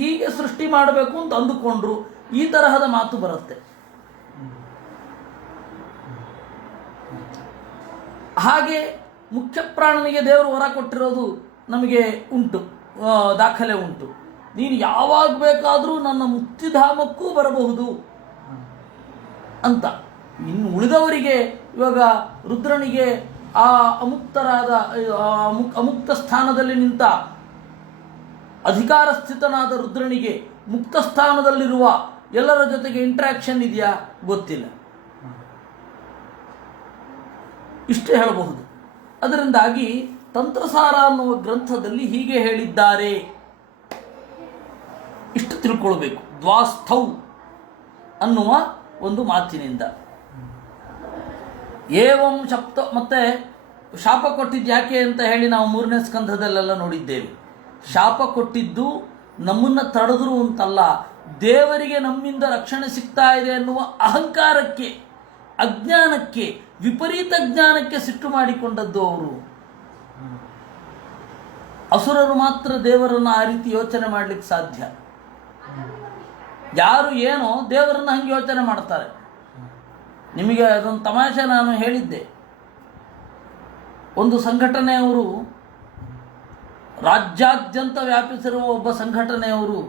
ಹೀಗೆ ಸೃಷ್ಟಿ ಮಾಡಬೇಕು ಅಂತ ಅಂದುಕೊಂಡ್ರು. ಈ ತರಹದ ಮಾತು ಬರುತ್ತೆ. ಹಾಗೆ ಮುಖ್ಯ ಪ್ರಾಣನಿಗೆ ದೇವರು ವರ ಕೊಟ್ಟಿರೋದು ನಮಗೆ ಉಂಟು, ದಾಖಲೆ ಉಂಟು. ನೀನು ಯಾವಾಗ ಬೇಕಾದರೂ ನನ್ನ ಮುಕ್ತಿಧಾಮಕ್ಕೂ ಬರಬಹುದು ಅಂತ. ಇನ್ನು ಉಳಿದವರಿಗೆ ಇವಾಗ ರುದ್ರನಿಗೆ ಆ ಅಮುಕ್ತರಾದ ಅಮುಕ್ತ ಸ್ಥಾನದಲ್ಲಿ ನಿಂತ ಅಧಿಕಾರ ಸ್ಥಿತನಾದ ರುದ್ರನಿಗೆ ಮುಕ್ತ ಸ್ಥಾನದಲ್ಲಿರುವ ಎಲ್ಲರ ಜೊತೆಗೆ ಇಂಟ್ರಾಕ್ಷನ್ ಇದೆಯಾ ಗೊತ್ತಿಲ್ಲ. ಇಷ್ಟೇ ಹೇಳಬಹುದು. ಅದರಿಂದಾಗಿ ತಂತ್ರಸಾರ ಅನ್ನುವ ಗ್ರಂಥದಲ್ಲಿ ಹೀಗೆ ಹೇಳಿದ್ದಾರೆ, ಇಷ್ಟು ತಿಳ್ಕೊಳ್ಬೇಕು ದ್ವಾಸ್ಥೌ ಅನ್ನುವ ಒಂದು ಮಾತಿನಿಂದ. ಏವಂ ಶಬ್ದ ಮತ್ತೆ ಶಾಪ ಕೊಟ್ಟಿದ್ದು ಯಾಕೆ ಅಂತ ಹೇಳಿ ನಾವು 3ನೇ ಸ್ಕಂಧದಲ್ಲೆಲ್ಲ ನೋಡಿದ್ದೇವೆ. ಶಾಪ ಕೊಟ್ಟಿದ್ದು ನಮ್ಮನ್ನು ತಡೆದ್ರು ಅಂತಲ್ಲ, ದೇವರಿಗೆ ನಮ್ಮಿಂದ ರಕ್ಷಣೆ ಸಿಗ್ತಾ ಇದೆ ಅನ್ನುವ ಅಹಂಕಾರಕ್ಕೆ, ಅಜ್ಞಾನಕ್ಕೆ, ವಿಪರೀತ ಜ್ಞಾನಕ್ಕೆ ಸಿಟ್ಟು ಮಾಡಿಕೊಂಡದ್ದು ಅವರು. ಅಸುರರು ಮಾತ್ರ ದೇವರನ್ನು ಆ ರೀತಿ ಯೋಚನೆ ಮಾಡಲಿಕ್ಕೆ ಸಾಧ್ಯ. ಯಾರು ಏನೋ ದೇವರನ್ನು ಹಂಗೆ ಯೋಚನೆ ಮಾಡ್ತಾರೆ. ನಿಮಗೆ ಅದೊಂದು ತಮಾಷೆ ನಾನು ಹೇಳಿದ್ದೆ. ಒಂದು ಸಂಘಟನೆಯವರು, ರಾಜ್ಯಾದ್ಯಂತ ವ್ಯಾಪಿಸಿರುವ ಒಬ್ಬ ಸಂಘಟನೆಯವರು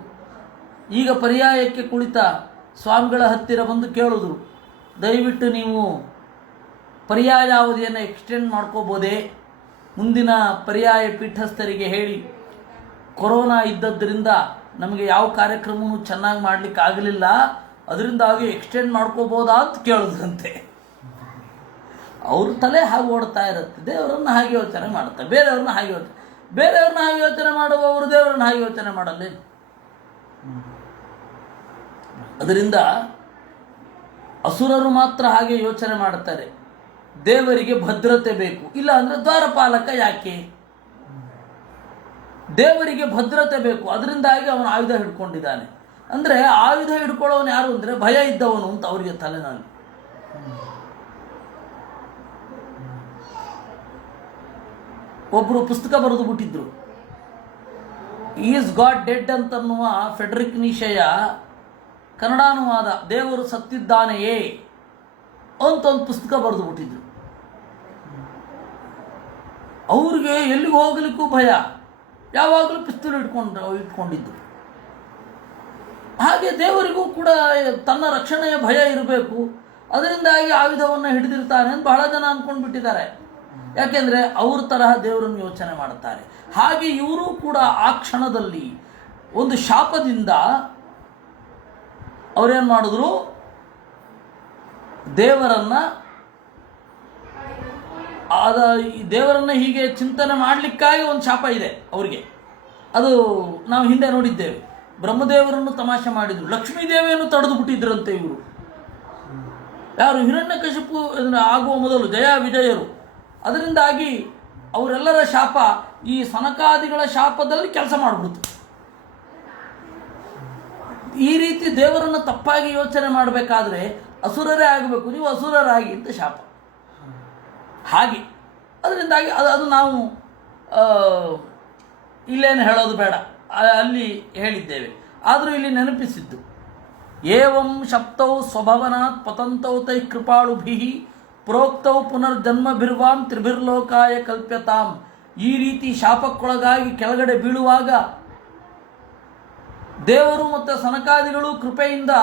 ಈಗ ಪರ್ಯಾಯಕ್ಕೆ ಕುಳಿತ ಸ್ವಾಮಿಗಳ ಹತ್ತಿರ ಬಂದು ಕೇಳಿದ್ರು, ದಯವಿಟ್ಟು ನೀವು ಪರ್ಯಾಯ ಅವಧಿಯನ್ನು ಎಕ್ಸ್ಟೆಂಡ್ ಮಾಡ್ಕೋಬೋದೇ? ಮುಂದಿನ ಪರ್ಯಾಯ ಪೀಠಸ್ಥರಿಗೆ ಹೇಳಿ, ಕೊರೋನಾ ಇದ್ದದ್ದರಿಂದ ನಮಗೆ ಯಾವ ಕಾರ್ಯಕ್ರಮವೂ ಚೆನ್ನಾಗಿ ಮಾಡಲಿಕ್ಕೆ ಆಗಲಿಲ್ಲ, ಅದರಿಂದಾಗಿ ಎಕ್ಸ್ಟೆಂಡ್ ಮಾಡ್ಕೋಬೋದಾ ಅಂತ ಕೇಳಿದ್ರಂತೆ. ಅವ್ರ ತಲೆ ಹಾಗೆ ಓಡ್ತಾ ಇರುತ್ತೆ. ದೇವರನ್ನು ಹಾಗೆ ಯೋಚನೆ ಮಾಡ್ತಾರೆ, ಬೇರೆಯವ್ರನ್ನ ಹಾಗೆ ಯೋಚನೆ ಮಾಡುವವರು ದೇವರನ್ನು ಹಾಗೆ ಯೋಚನೆ ಮಾಡಲ್ಲ. ಅದರಿಂದ ಅಸುರರು ಮಾತ್ರ ಹಾಗೆ ಯೋಚನೆ ಮಾಡ್ತಾರೆ. ದೇವರಿಗೆ ಭದ್ರತೆ ಬೇಕು, ಇಲ್ಲ ಅಂದರೆ ದ್ವಾರಪಾಲಕ ಯಾಕೆ? ದೇವರಿಗೆ ಭದ್ರತೆ ಬೇಕು, ಅದರಿಂದಾಗಿ ಅವನು ಆಯುಧ ಹಿಡ್ಕೊಂಡಿದ್ದಾನೆ. ಅಂದರೆ ಆಯುಧ ಹಿಡ್ಕೊಳ್ಳೋನು ಯಾರು ಅಂದರೆ ಭಯ ಇದ್ದವನು ಅಂತ ಅವರಿಗೆ ತಲೆನಲ್ಲಿ. ಒಬ್ಬರು ಪುಸ್ತಕ ಬರೆದು ಬಿಟ್ಟಿದ್ರು, ಈಸ್ ಗಾಡ್ ಡೆಡ್ ಅಂತನ್ನುವ ಫೆಡ್ರಿಕ್ ನೀಶೆಯ ಕನ್ನಡಾನುವಾದ, ದೇವರು ಸತ್ತಿದ್ದಾನೆಯೇ ಅಂತ ಒಂದು ಪುಸ್ತಕ ಬರೆದು ಬಿಟ್ಟಿದ್ರು. ಅವ್ರಿಗೆ ಎಲ್ಲಿಗೆ ಹೋಗ್ಲಿಕ್ಕೂ ಭಯ, ಯಾವಾಗಲೂ ಪಿಸ್ತೂಲ್ ಇಟ್ಕೊಂಡಿದ್ದು. ಹಾಗೆ ದೇವರಿಗೂ ಕೂಡ ತನ್ನ ರಕ್ಷಣೆಯ ಭಯ ಇರಬೇಕು, ಅದರಿಂದಾಗಿ ಆಯುಧವನ್ನು ಹಿಡಿದಿರ್ತಾನೆ ಅಂತ ಬಹಳ ಜನ ಅಂದ್ಕೊಂಡು ಬಿಟ್ಟಿದ್ದಾರೆ. ಯಾಕೆಂದರೆ ಅವ್ರ ತರಹ ದೇವರನ್ನು ಯೋಚನೆ ಮಾಡ್ತಾರೆ. ಹಾಗೆ ಇವರು ಕೂಡ ಆ ಕ್ಷಣದಲ್ಲಿ ಒಂದು ಶಾಪದಿಂದ ಅವರೇನು ಮಾಡಿದ್ರು, ದೇವರನ್ನ ಹೀಗೆ ಚಿಂತನೆ ಮಾಡಲಿಕ್ಕಾಗಿ ಒಂದು ಶಾಪ ಇದೆ ಅವರಿಗೆ. ಅದು ನಾವು ಹಿಂದೆ ನೋಡಿದ್ದೇವೆ. ಬ್ರಹ್ಮದೇವರನ್ನು ತಮಾಷೆ ಮಾಡಿದ್ರು, ಲಕ್ಷ್ಮೀದೇವಿಯನ್ನು ತಡೆದು ಬಿಟ್ಟಿದ್ರಂತೆ ಇವರು. ಯಾರು? ಹಿರಣ್ಯಕಶಿಪು ಆಗುವ ಮೊದಲು ಜಯ ವಿಜಯರು. ಅದರಿಂದಾಗಿ ಅವರೆಲ್ಲರ ಶಾಪ ಈ ಸನಕಾದಿಗಳ ಶಾಪದಲ್ಲಿ ಕೆಲಸ ಮಾಡಿಬಿಡ್ತು. ಈ ರೀತಿ ದೇವರನ್ನು ತಪ್ಪಾಗಿ ಯೋಚನೆ ಮಾಡಬೇಕಾದ್ರೆ ಅಸುರರೇ ಆಗಬೇಕು, ನೀವು ಅಸುರರಾಗಿ ಅಂತ ಶಾಪ. ಹಾಗೆ ಅದರಿಂದಾಗಿ ಅದು ನಾವು ಇಲ್ಲೇನು ಹೇಳೋದು ಬೇಡ, ಅಲ್ಲಿ ಹೇಳಿದ್ದೇವೆ. ಆದರೂ ಇಲ್ಲಿ ನೆನಪಿಸಿದ್ದು, ಏವಂ ಶಪ್ತೌ ಸ್ವಭವನಾತ್ ಪತಂತೌ ತೈ ಕೃಪಾಳುಭಿ ಪ್ರೋಕ್ತೌ ಪುನರ್ಜನ್ಮಭಿರ್ವಾಂ ತ್ರಿಭಿರ್ಲೋಕಾಯ ಕಲ್ಪ್ಯತಾಂ. ಈ ರೀತಿ ಶಾಪಕ್ಕೊಳಗಾಗಿ ಕೆಳಗಡೆ ಬೀಳುವಾಗ ದೇವರು ಮತ್ತು ಸನಕಾದಿಗಳು ಕೃಪೆಯಿಂದ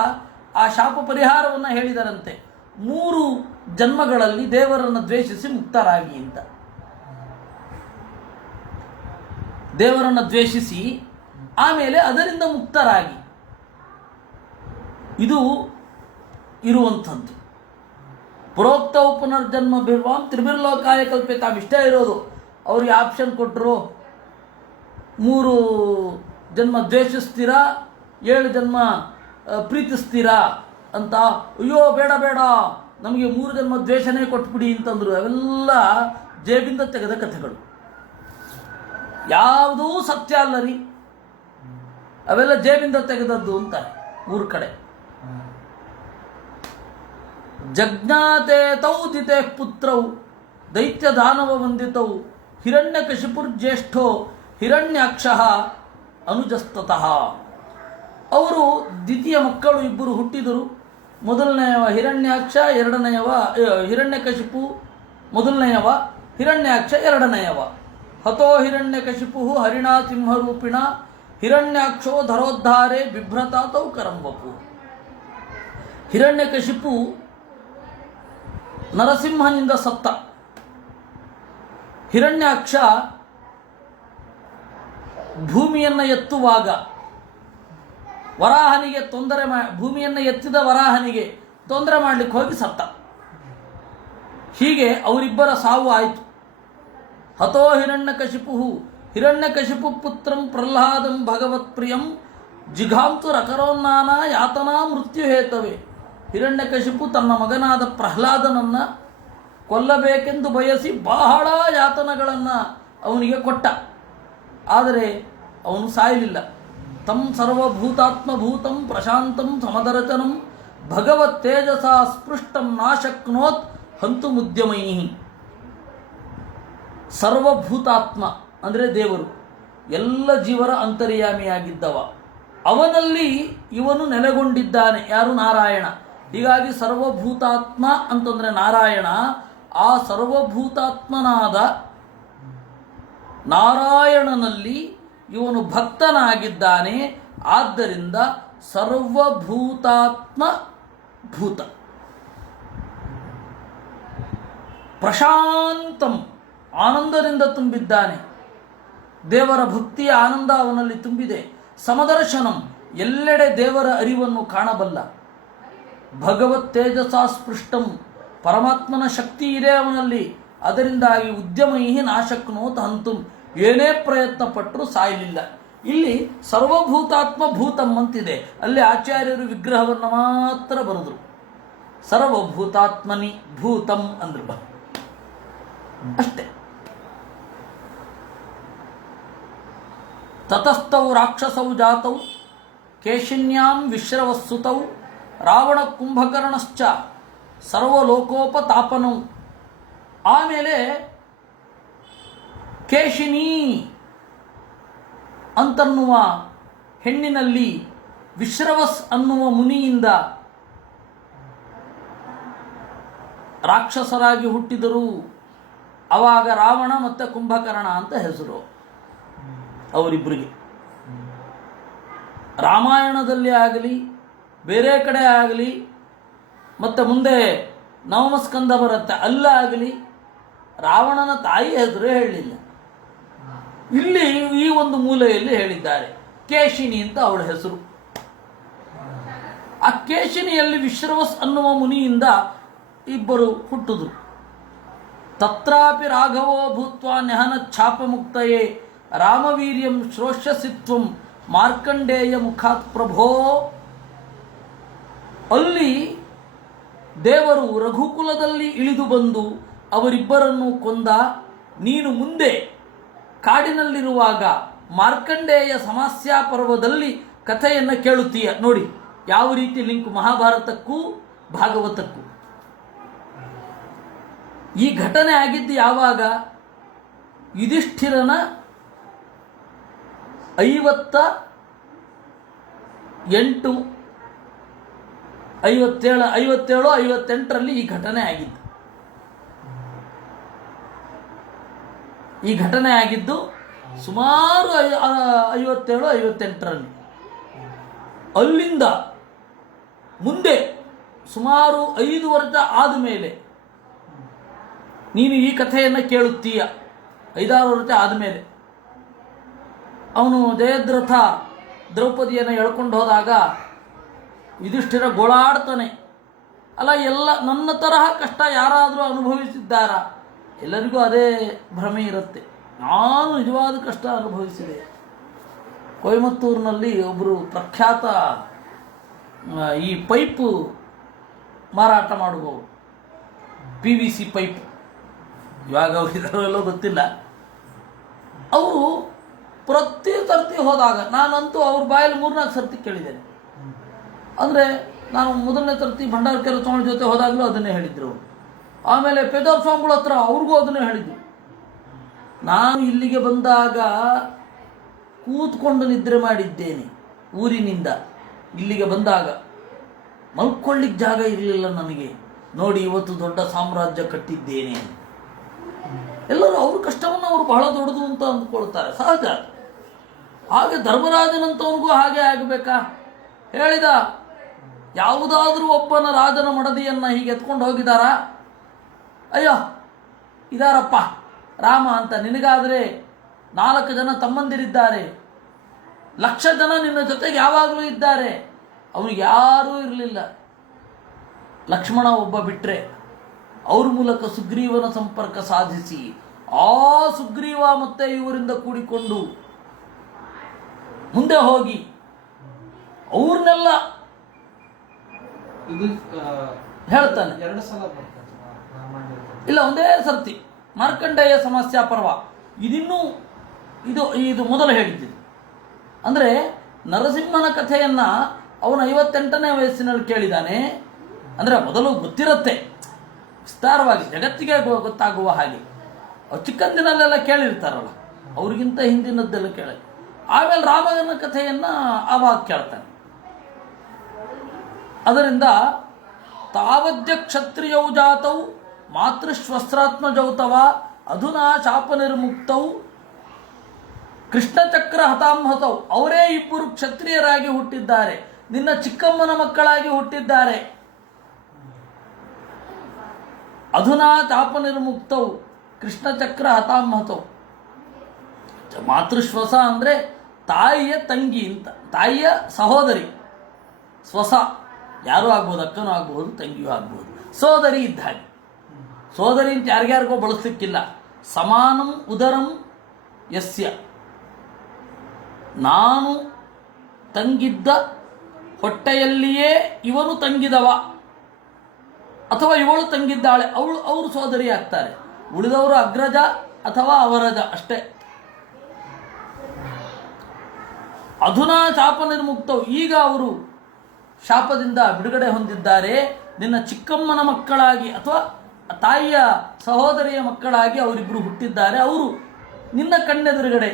ಆ ಶಾಪ ಪರಿಹಾರವನ್ನು ಹೇಳಿದರಂತೆ. 3 ಜನ್ಮಗಳಲ್ಲಿ ದೇವರನ್ನು ದ್ವೇಷಿಸಿ ಮುಕ್ತರಾಗಿ ಅಂತ. ದೇವರನ್ನು ದ್ವೇಷಿಸಿ ಆಮೇಲೆ ಅದರಿಂದ ಮುಕ್ತರಾಗಿ, ಇದು ಇರುವಂಥದ್ದು. ಪ್ರೋಕ್ತವು ಪುನರ್ಜನ್ಮ ಬಿರ್ವಾಂ ತ್ರಿಭಿರ್ಲೋಕಾಯ ಕಲ್ಪಿತಾಂ. ಇಷ್ಟೇ ಇರೋದು. ಅವ್ರಿಗೆ ಆಪ್ಷನ್ ಕೊಟ್ಟರು, 3 ಜನ್ಮ ದ್ವೇಷಿಸ್ತೀರಾ, 7 ಜನ್ಮ ಪ್ರೀತಿಸ್ತೀರಾ ಅಂತ. ಅಯ್ಯೋ ಬೇಡ ಬೇಡ, ನಮಗೆ 3 ಜನ್ಮ ದ್ವೇಷನೇ ಕೊಟ್ಬಿಡಿ ಅಂತಂದ್ರು. ಅವೆಲ್ಲ ಜೇಬಿಂದ ತೆಗೆದ ಕಥೆಗಳು, ಯಾವುದೂ ಸತ್ಯ ಅಲ್ಲ ರೀ, ಅವೆಲ್ಲ ಜೇಬಿಂದ ತೆಗೆದದ್ದು ಅಂತಾರೆ ಊರ ಕಡೆ. ಜಜ್ಞಾತೆ ತೌ ದಿತೆ ಪುತ್ರೌ ದೈತ್ಯ ದಾನವ ವಂದಿತೌ ಹಿರಣ್ಯಕಶಿಪುರ್ಜ್ಯೇಷ್ಠೋ ಹಿರಣ್ಯಾಕ್ಷಃ ಅನುಜಸ್ತತಃ. ಅವರು ದ್ವಿತೀಯ ಮಕ್ಕಳು 2 ಹುಟ್ಟಿದರು. ಮೊದಲನೆಯವ ಹಿರಣ್ಯಾಕ್ಷ, ಎರಡನೆಯವ ಹಿರಣ್ಯಕಶಿಪು ಮೊದಲನೆಯವ, ಹಿರಣ್ಯಾಕ್ಷ ಎರಡನೆಯವ. ಹತೋ ಹಿರಣ್ಯಕಶಿಪು ಹರಿಣಾ ಸಿಂಹರೂಪಿಣ ಹಿರಣ್ಯಾಕ್ಷೋ ಧರೋದ್ಧಾರೆ ಬಿಭ್ರತಾತೌ ಕರಂಬಪು. ಹಿರಣ್ಯಕಶಿಪು ನರಸಿಂಹನಿಂದ ಸತ್ತ. ಹಿರಣ್ಯಾಕ್ಷ ಭೂಮಿಯನ್ನು ಎತ್ತುವಾಗ ವರಾಹನಿಗೆ ಭೂಮಿಯನ್ನು ಎತ್ತಿದ ವರಾಹನಿಗೆ ತೊಂದರೆ ಮಾಡಲಿಕ್ಕೆ ಹೋಗಿ ಸತ್ತ. ಹೀಗೆ ಅವರಿಬ್ಬರ ಸಾವು ಆಯಿತು. ಹತೋ ಹಿರಣ್ಯಕಶಿಪು ಹಿರಣ್ಯಕಶಿಪು ಪುತ್ರಂ ಪ್ರಹ್ಲಾದಂ ಭಗವತ್ ಪ್ರಿಯಂ ಜಿಘಾಂತು ರಕರೋನ್ನಾನ ಯಾತನಾ ಮೃತ್ಯು ಹೇತವೆ. ಹಿರಣ್ಯಕಶಿಪು ತನ್ನ ಮಗನಾದ ಪ್ರಹ್ಲಾದನನ್ನು ಕೊಲ್ಲಬೇಕೆಂದು ಬಯಸಿ ಬಹಳ ಯಾತನಗಳನ್ನು ಅವನಿಗೆ ಕೊಟ್ಟ. ಆದರೆ ಅವನು ಸಾಯಲಿಲ್ಲ. ತಂ ಸರ್ವಭೂತಾತ್ಮಭೂತಂ ಪ್ರಶಾಂತಂ ಸಮದರಚನಂ ಭಗವತ್ ತೇಜಸ ಸ್ಪೃಷ್ಟಂ ನಾಶಕ್ನೋತ್ ಹಂತು ಮುದ್ಯಮೈ. ಸರ್ವಭೂತಾತ್ಮ ಅಂದರೆ ದೇವರು, ಎಲ್ಲ ಜೀವರ ಅಂತರ್ಯಾಮಿಯಾಗಿದ್ದವ. ಅವನಲ್ಲಿ ಇವನು ನೆಲೆಗೊಂಡಿದ್ದಾನೆ. ಯಾರು? ನಾರಾಯಣ. ಹೀಗಾಗಿ ಸರ್ವಭೂತಾತ್ಮ ಅಂತಂದರೆ ನಾರಾಯಣ. ಆ ಸರ್ವಭೂತಾತ್ಮನಾದ ನಾರಾಯಣನಲ್ಲಿ ಇವನು ಭಕ್ತನಾಗಿದ್ದಾನೆ. ಆದ್ದರಿಂದ ಸರ್ವಭೂತಾತ್ಮ ಭೂತ. ಪ್ರಶಾಂತಂ ಆನಂದದಿಂದ ತುಂಬಿದ್ದಾನೆ. ದೇವರ ಭಕ್ತಿಯ ಆನಂದ ಅವನಲ್ಲಿ ತುಂಬಿದೆ. ಸಮದರ್ಶನಂ ಎಲ್ಲೆಡೆ ದೇವರ ಅರಿವನ್ನು ಕಾಣಬಲ್ಲ. ಭಗವತ್ ತೇಜಸ ಸ್ಪೃಷ್ಟಂ ಪರಮಾತ್ಮನ ಶಕ್ತಿ ಇದೆ ಅವನಲ್ಲಿ. ಅದರಿಂದಾಗಿ ಉದ್ಯಮೈ ನಾಶಕ್ನೋತ್ ಹಂತುಂ ಏನೇ ಪ್ರಯತ್ನ ಪಟ್ಟರೂ ಸಾಯಲಿಲ್ಲ. ಇಲ್ಲಿ ಸರ್ವಭೂತಾತ್ಮ ಭೂತಂ ಅಂತಿದೆ. ಅಲ್ಲಿ ಆಚಾರ್ಯರು ವಿಗ್ರಹವನ್ನು ಮಾತ್ರ ಬರೆದರು. ಸರ್ವಭೂತಾತ್ಮನಿ ಭೂತಂ ಅಂದ್ರು ಅಷ್ಟೇ. ತತಸ್ಥೌ ರಾಕ್ಷಸೌ ಜಾತೌ ಕೇಶಿನ್ಯಾಂ ವಿಶ್ರವಸ್ಸುತೌ ರಾವಣ ಕುಂಭಕರ್ಣಶ್ಚ ಸರ್ವಲೋಕೋಪತಾಪನೌ. ಆಮೇಲೆ ಕೇಶಿನಿ ಅಂತನ್ನುವ ಹೆಣ್ಣಿನಲ್ಲಿ ವಿಶ್ರವಸ್ ಅನ್ನುವ ಮುನಿಯಿಂದ ರಾಕ್ಷಸರಾಗಿ ಹುಟ್ಟಿದರು. ಆವಾಗ ರಾವಣ ಮತ್ತು ಕುಂಭಕರ್ಣ ಅಂತ ಹೆಸರು ಅವರಿಬ್ಬರಿಗೆ. ರಾಮಾಯಣದಲ್ಲಿ ಆಗಲಿ ಬೇರೆ ಕಡೆ ಆಗಲಿ ಮತ್ತು ಮುಂದೆ ನವಮಸ್ಕಂದ ಬರುತ್ತೆ ಅಲ್ಲಾಗಲಿ ರಾವಣನ ತಾಯಿ ಹೆಸರು ಹೇಳಲಿಲ್ಲ. ಇಲ್ಲಿ ಈ ಒಂದು ಮೂಲೆಯಲ್ಲಿ ಹೇಳಿದ್ದಾರೆ ಕೇಶಿನಿ ಅಂತ ಅವಳ ಹೆಸರು. ಆ ಕೇಶಿನಿಯಲ್ಲಿ ವಿಶ್ರವಸ್ ಅನ್ನುವ ಮುನಿಯಿಂದ ಇಬ್ಬರು ಹುಟ್ಟಿದ್ರು. ತತ್ರಾಪಿ ರಾಘವೋ ಭೂತ್ವ ನೆಹನ ಛಾಪ ಮುಕ್ತಯೇ ರಾಮವೀರ್ಯಂ ಶ್ರೋಷ್ಯಸಿತ್ವಂ ಮಾರ್ಕಂಡೇಯ ಮುಖಾತ್ ಪ್ರಭೋ. ಅಲ್ಲಿ ದೇವರು ರಘುಕುಲದಲ್ಲಿ ಇಳಿದು ಬಂದು ಅವರಿಬ್ಬರನ್ನು ಕೊಂದ. ನೀನು ಮುಂದೆ ಕಾಡಿನಲ್ಲಿರುವಾಗ ಮಾರ್ಕಂಡೇಯ ಸಮಸ್ಯಾ ಪರ್ವದಲ್ಲಿ ಕಥೆಯನ್ನು ಕೇಳುತ್ತೀಯ. ನೋಡಿ ಯಾವ ರೀತಿ ಲಿಂಕ್ ಮಹಾಭಾರತಕ್ಕೂ ಭಾಗವತಕ್ಕೂ. ಈ ಘಟನೆ ಆಗಿದ್ದು ಯಾವಾಗ? ಯುಧಿಷ್ಠಿರನ 57-58ರಲ್ಲಿ ಈ ಘಟನೆ ಆಗಿದ್ದು. ಈ ಘಟನೆ ಆಗಿದ್ದು ಸುಮಾರು 57-58ರಲ್ಲಿ. ಅಲ್ಲಿಂದ ಮುಂದೆ ಸುಮಾರು 5 ವರ್ಷ ಆದಮೇಲೆ ನೀನು ಈ ಕಥೆಯನ್ನು ಕೇಳುತ್ತೀಯ. 5-6 ವರ್ಷ ಆದಮೇಲೆ ಅವನು ಜಯದ್ರಥ ದ್ರೌಪದಿಯನ್ನು ಎಳ್ಕೊಂಡು ಹೋದಾಗ ಯುಧಿಷ್ಠಿರ ಗೋಳಾಡ್ತಾನೆ. ಅಲ್ಲ, ಎಲ್ಲ ನನ್ನ ತರಹ ಕಷ್ಟ ಯಾರಾದರೂ ಅನುಭವಿಸಿದ್ದಾರಾ? ಎಲ್ಲರಿಗೂ ಅದೇ ಭ್ರಮೆ ಇರುತ್ತೆ. ನಾನು ನಿಜವಾದ ಕಷ್ಟ ಅನುಭವಿಸಿದೆ. ಕೊಯಮತ್ತೂರಿನಲ್ಲಿ ಒಬ್ಬರು ಪ್ರಖ್ಯಾತ ಈ ಪೈಪು ಮಾರಾಟ ಮಾಡುವವರು, PVC ಪೈಪ್, ಇವಾಗ ಅವರಿದ್ದಾರೆಲ್ಲೋ ಗೊತ್ತಿಲ್ಲ. ಅವರು ಪ್ರತಿ ಸರ್ತಿ ಹೋದಾಗ ನಾನಂತೂ ಅವ್ರ ಬಾಯಲ್ಲಿ 3-4 ಸರ್ತಿ ಕೇಳಿದ್ದೇನೆ. ಅಂದರೆ ನಾನು ಮೊದಲನೇ ಸರ್ತಿ ಭಂಡಾರಕೆರೆ ಸ್ವಾಮಿ ಜೊತೆ ಹೋದಾಗಲೂ ಅದನ್ನೇ ಹೇಳಿದ್ರು. ಆಮೇಲೆ ಪೇದಾರ್ ಸ್ವಾಮಿಗಳ ಹತ್ರ ಅವ್ರಿಗೂ ಅದನ್ನೇ ಹೇಳಿದ್ರು. ನಾನು ಇಲ್ಲಿಗೆ ಬಂದಾಗ ಕೂತ್ಕೊಂಡು ನಿದ್ರೆ ಮಾಡಿದ್ದೇನೆ. ಊರಿನಿಂದ ಇಲ್ಲಿಗೆ ಬಂದಾಗ ಮಲ್ಕೊಳ್ಳಿಕ್ಕೆ ಜಾಗ ಇರಲಿಲ್ಲ ನನಗೆ. ನೋಡಿ ಇವತ್ತು ದೊಡ್ಡ ಸಾಮ್ರಾಜ್ಯ ಕಟ್ಟಿದ್ದೇನೆ. ಎಲ್ಲರೂ ಅವ್ರ ಕಷ್ಟವನ್ನು ಅವರು ಬಹಳ ದೊಡ್ಡದು ಅಂತ ಅಂದ್ಕೊಳ್ತಾರೆ, ಸಹಜ. ಹಾಗೆ ಧರ್ಮರಾಜನಂತವನಿಗೂ ಹಾಗೆ ಆಗಬೇಕಾ? ಹೇಳಿದ, ಯಾವುದಾದ್ರೂ ಒಬ್ಬನ ರಾಜನ ಮಡದಿಯನ್ನು ಹೀಗೆ ಎತ್ಕೊಂಡು ಹೋಗಿದಾರಾ? ಅಯ್ಯೋ ಇದಾರಪ್ಪ ರಾಮ ಅಂತ. ನಿನಗಾದರೆ 4 ಜನ ತಮ್ಮಂದಿರಿದ್ದಾರೆ, 1,00,000 ಜನ ನಿನ್ನ ಜೊತೆಗೆ ಯಾವಾಗಲೂ ಇದ್ದಾರೆ. ಅವನಿಗೆ ಯಾರೂ ಇರಲಿಲ್ಲ, ಲಕ್ಷ್ಮಣ ಒಬ್ಬ ಬಿಟ್ಟರೆ. ಅವ್ರ ಮೂಲಕ ಸುಗ್ರೀವನ ಸಂಪರ್ಕ ಸಾಧಿಸಿ ಆ ಸುಗ್ರೀವ ಮತ್ತೆ ಇವರಿಂದ ಕೂಡಿಕೊಂಡು ಮುಂದೆ ಹೋಗಿ ಅವ್ರನ್ನೆಲ್ಲ ಹೇಳ್ತಾನೆ. 2 ಸಲ ಇಲ್ಲ, ಒಂದೇ ಸರ್ತಿ ಮಾರ್ಕಂಡೇಯ ಸಮಸ್ಯಾ ಪರ್ವ. ಇದು ಮೊದಲು ಹೇಳಿದ್ದು. ಅಂದರೆ ನರಸಿಂಹನ ಕಥೆಯನ್ನು ಅವನು 58ನೇ ವಯಸ್ಸಿನಲ್ಲಿ ಕೇಳಿದ್ದಾನೆ. ಅಂದರೆ ಮೊದಲು ಗೊತ್ತಿರುತ್ತೆ ವಿಸ್ತಾರವಾಗಿ, ಜಗತ್ತಿಗೆ ಗೊತ್ತಾಗುವ ಹಾಗೆ. ಅವ್ರು ಚಿಕ್ಕಂದಿನಲ್ಲೆಲ್ಲ ಕೇಳಿರ್ತಾರಲ್ಲ, ಅವ್ರಿಗಿಂತ ಹಿಂದಿನದ್ದೆಲ್ಲ ಕೇಳಿ ಆಮೇಲೆ ರಾಮನ ಕಥೆಯನ್ನು ಆವಾಗ ಕೇಳ್ತಾನೆ. ಅದರಿಂದ ತಾವದ್ಯ ಕ್ಷತ್ರಿಯೌ ಜಾತೌ ಮಾತೃಶ್ವಸ್ತ್ರಾತ್ಮಜೌತವ ಅಧುನಾ ಶಾಪ ನಿರ್ಮುಕ್ತೌ ಕೃಷ್ಣಚಕ್ರ ಹತಾಂಹತೌ. ಅವರೇ ಇಬ್ಬರು ಕ್ಷತ್ರಿಯರಾಗಿ ಹುಟ್ಟಿದ್ದಾರೆ, ನಿನ್ನ ಚಿಕ್ಕಮ್ಮನ ಮಕ್ಕಳಾಗಿ ಹುಟ್ಟಿದ್ದಾರೆ. ಅಧುನಾ ಶಾಪ ನಿರ್ಮುಕ್ತೌ ಕೃಷ್ಣಚಕ್ರ ಹತಾಂಹತೌ. ಮಾತೃಶ್ವಸ ಅಂದರೆ ತಾಯಿಯ ತಂಗಿ ಅಂತ, ತಾಯಿಯ ಸಹೋದರಿ. ಸ್ವಸ ಯಾರೂ ಆಗ್ಬೋದು, ಅಕ್ಕನೂ ಆಗ್ಬೋದು, ತಂಗಿಯೂ ಆಗ್ಬೋದು. ಸೋದರಿ ಇದ್ದ ಹಾಗೆ. ಸೋದರಿ ಅಂತ ಯಾರಿಗ್ಯಾರಿಗೋ ಬಳಸಲಿಕ್ಕಿಲ್ಲ. ಸಮಾನಂ ಉದರಂ ಯಸ್ಯ, ನಾನು ತಂಗಿದ್ದ ಹೊಟ್ಟೆಯಲ್ಲಿಯೇ ಇವನು ತಂಗಿದವ ಅಥವಾ ಇವಳು ತಂಗಿದ್ದಾಳೆ, ಅವರು ಸೋದರಿ ಆಗ್ತಾರೆ. ಉಳಿದವರು ಅಗ್ರಜ ಅಥವಾ ಅವರಜ ಅಷ್ಟೇ. ಅಧುನಾ ಶಾಪ ನಿರ್ಮುಕ್ತವು, ಈಗ ಅವರು ಶಾಪದಿಂದ ಬಿಡುಗಡೆ ಹೊಂದಿದ್ದಾರೆ. ನಿನ್ನ ಚಿಕ್ಕಮ್ಮನ ಮಕ್ಕಳಾಗಿ ಅಥವಾ ತಾಯಿಯ ಸಹೋದರಿಯ ಮಕ್ಕಳಾಗಿ ಅವರಿಬ್ಬರು ಹುಟ್ಟಿದ್ದಾರೆ. ಅವರು ನಿನ್ನ ಕಣ್ಣೆದುರುಗಡೆ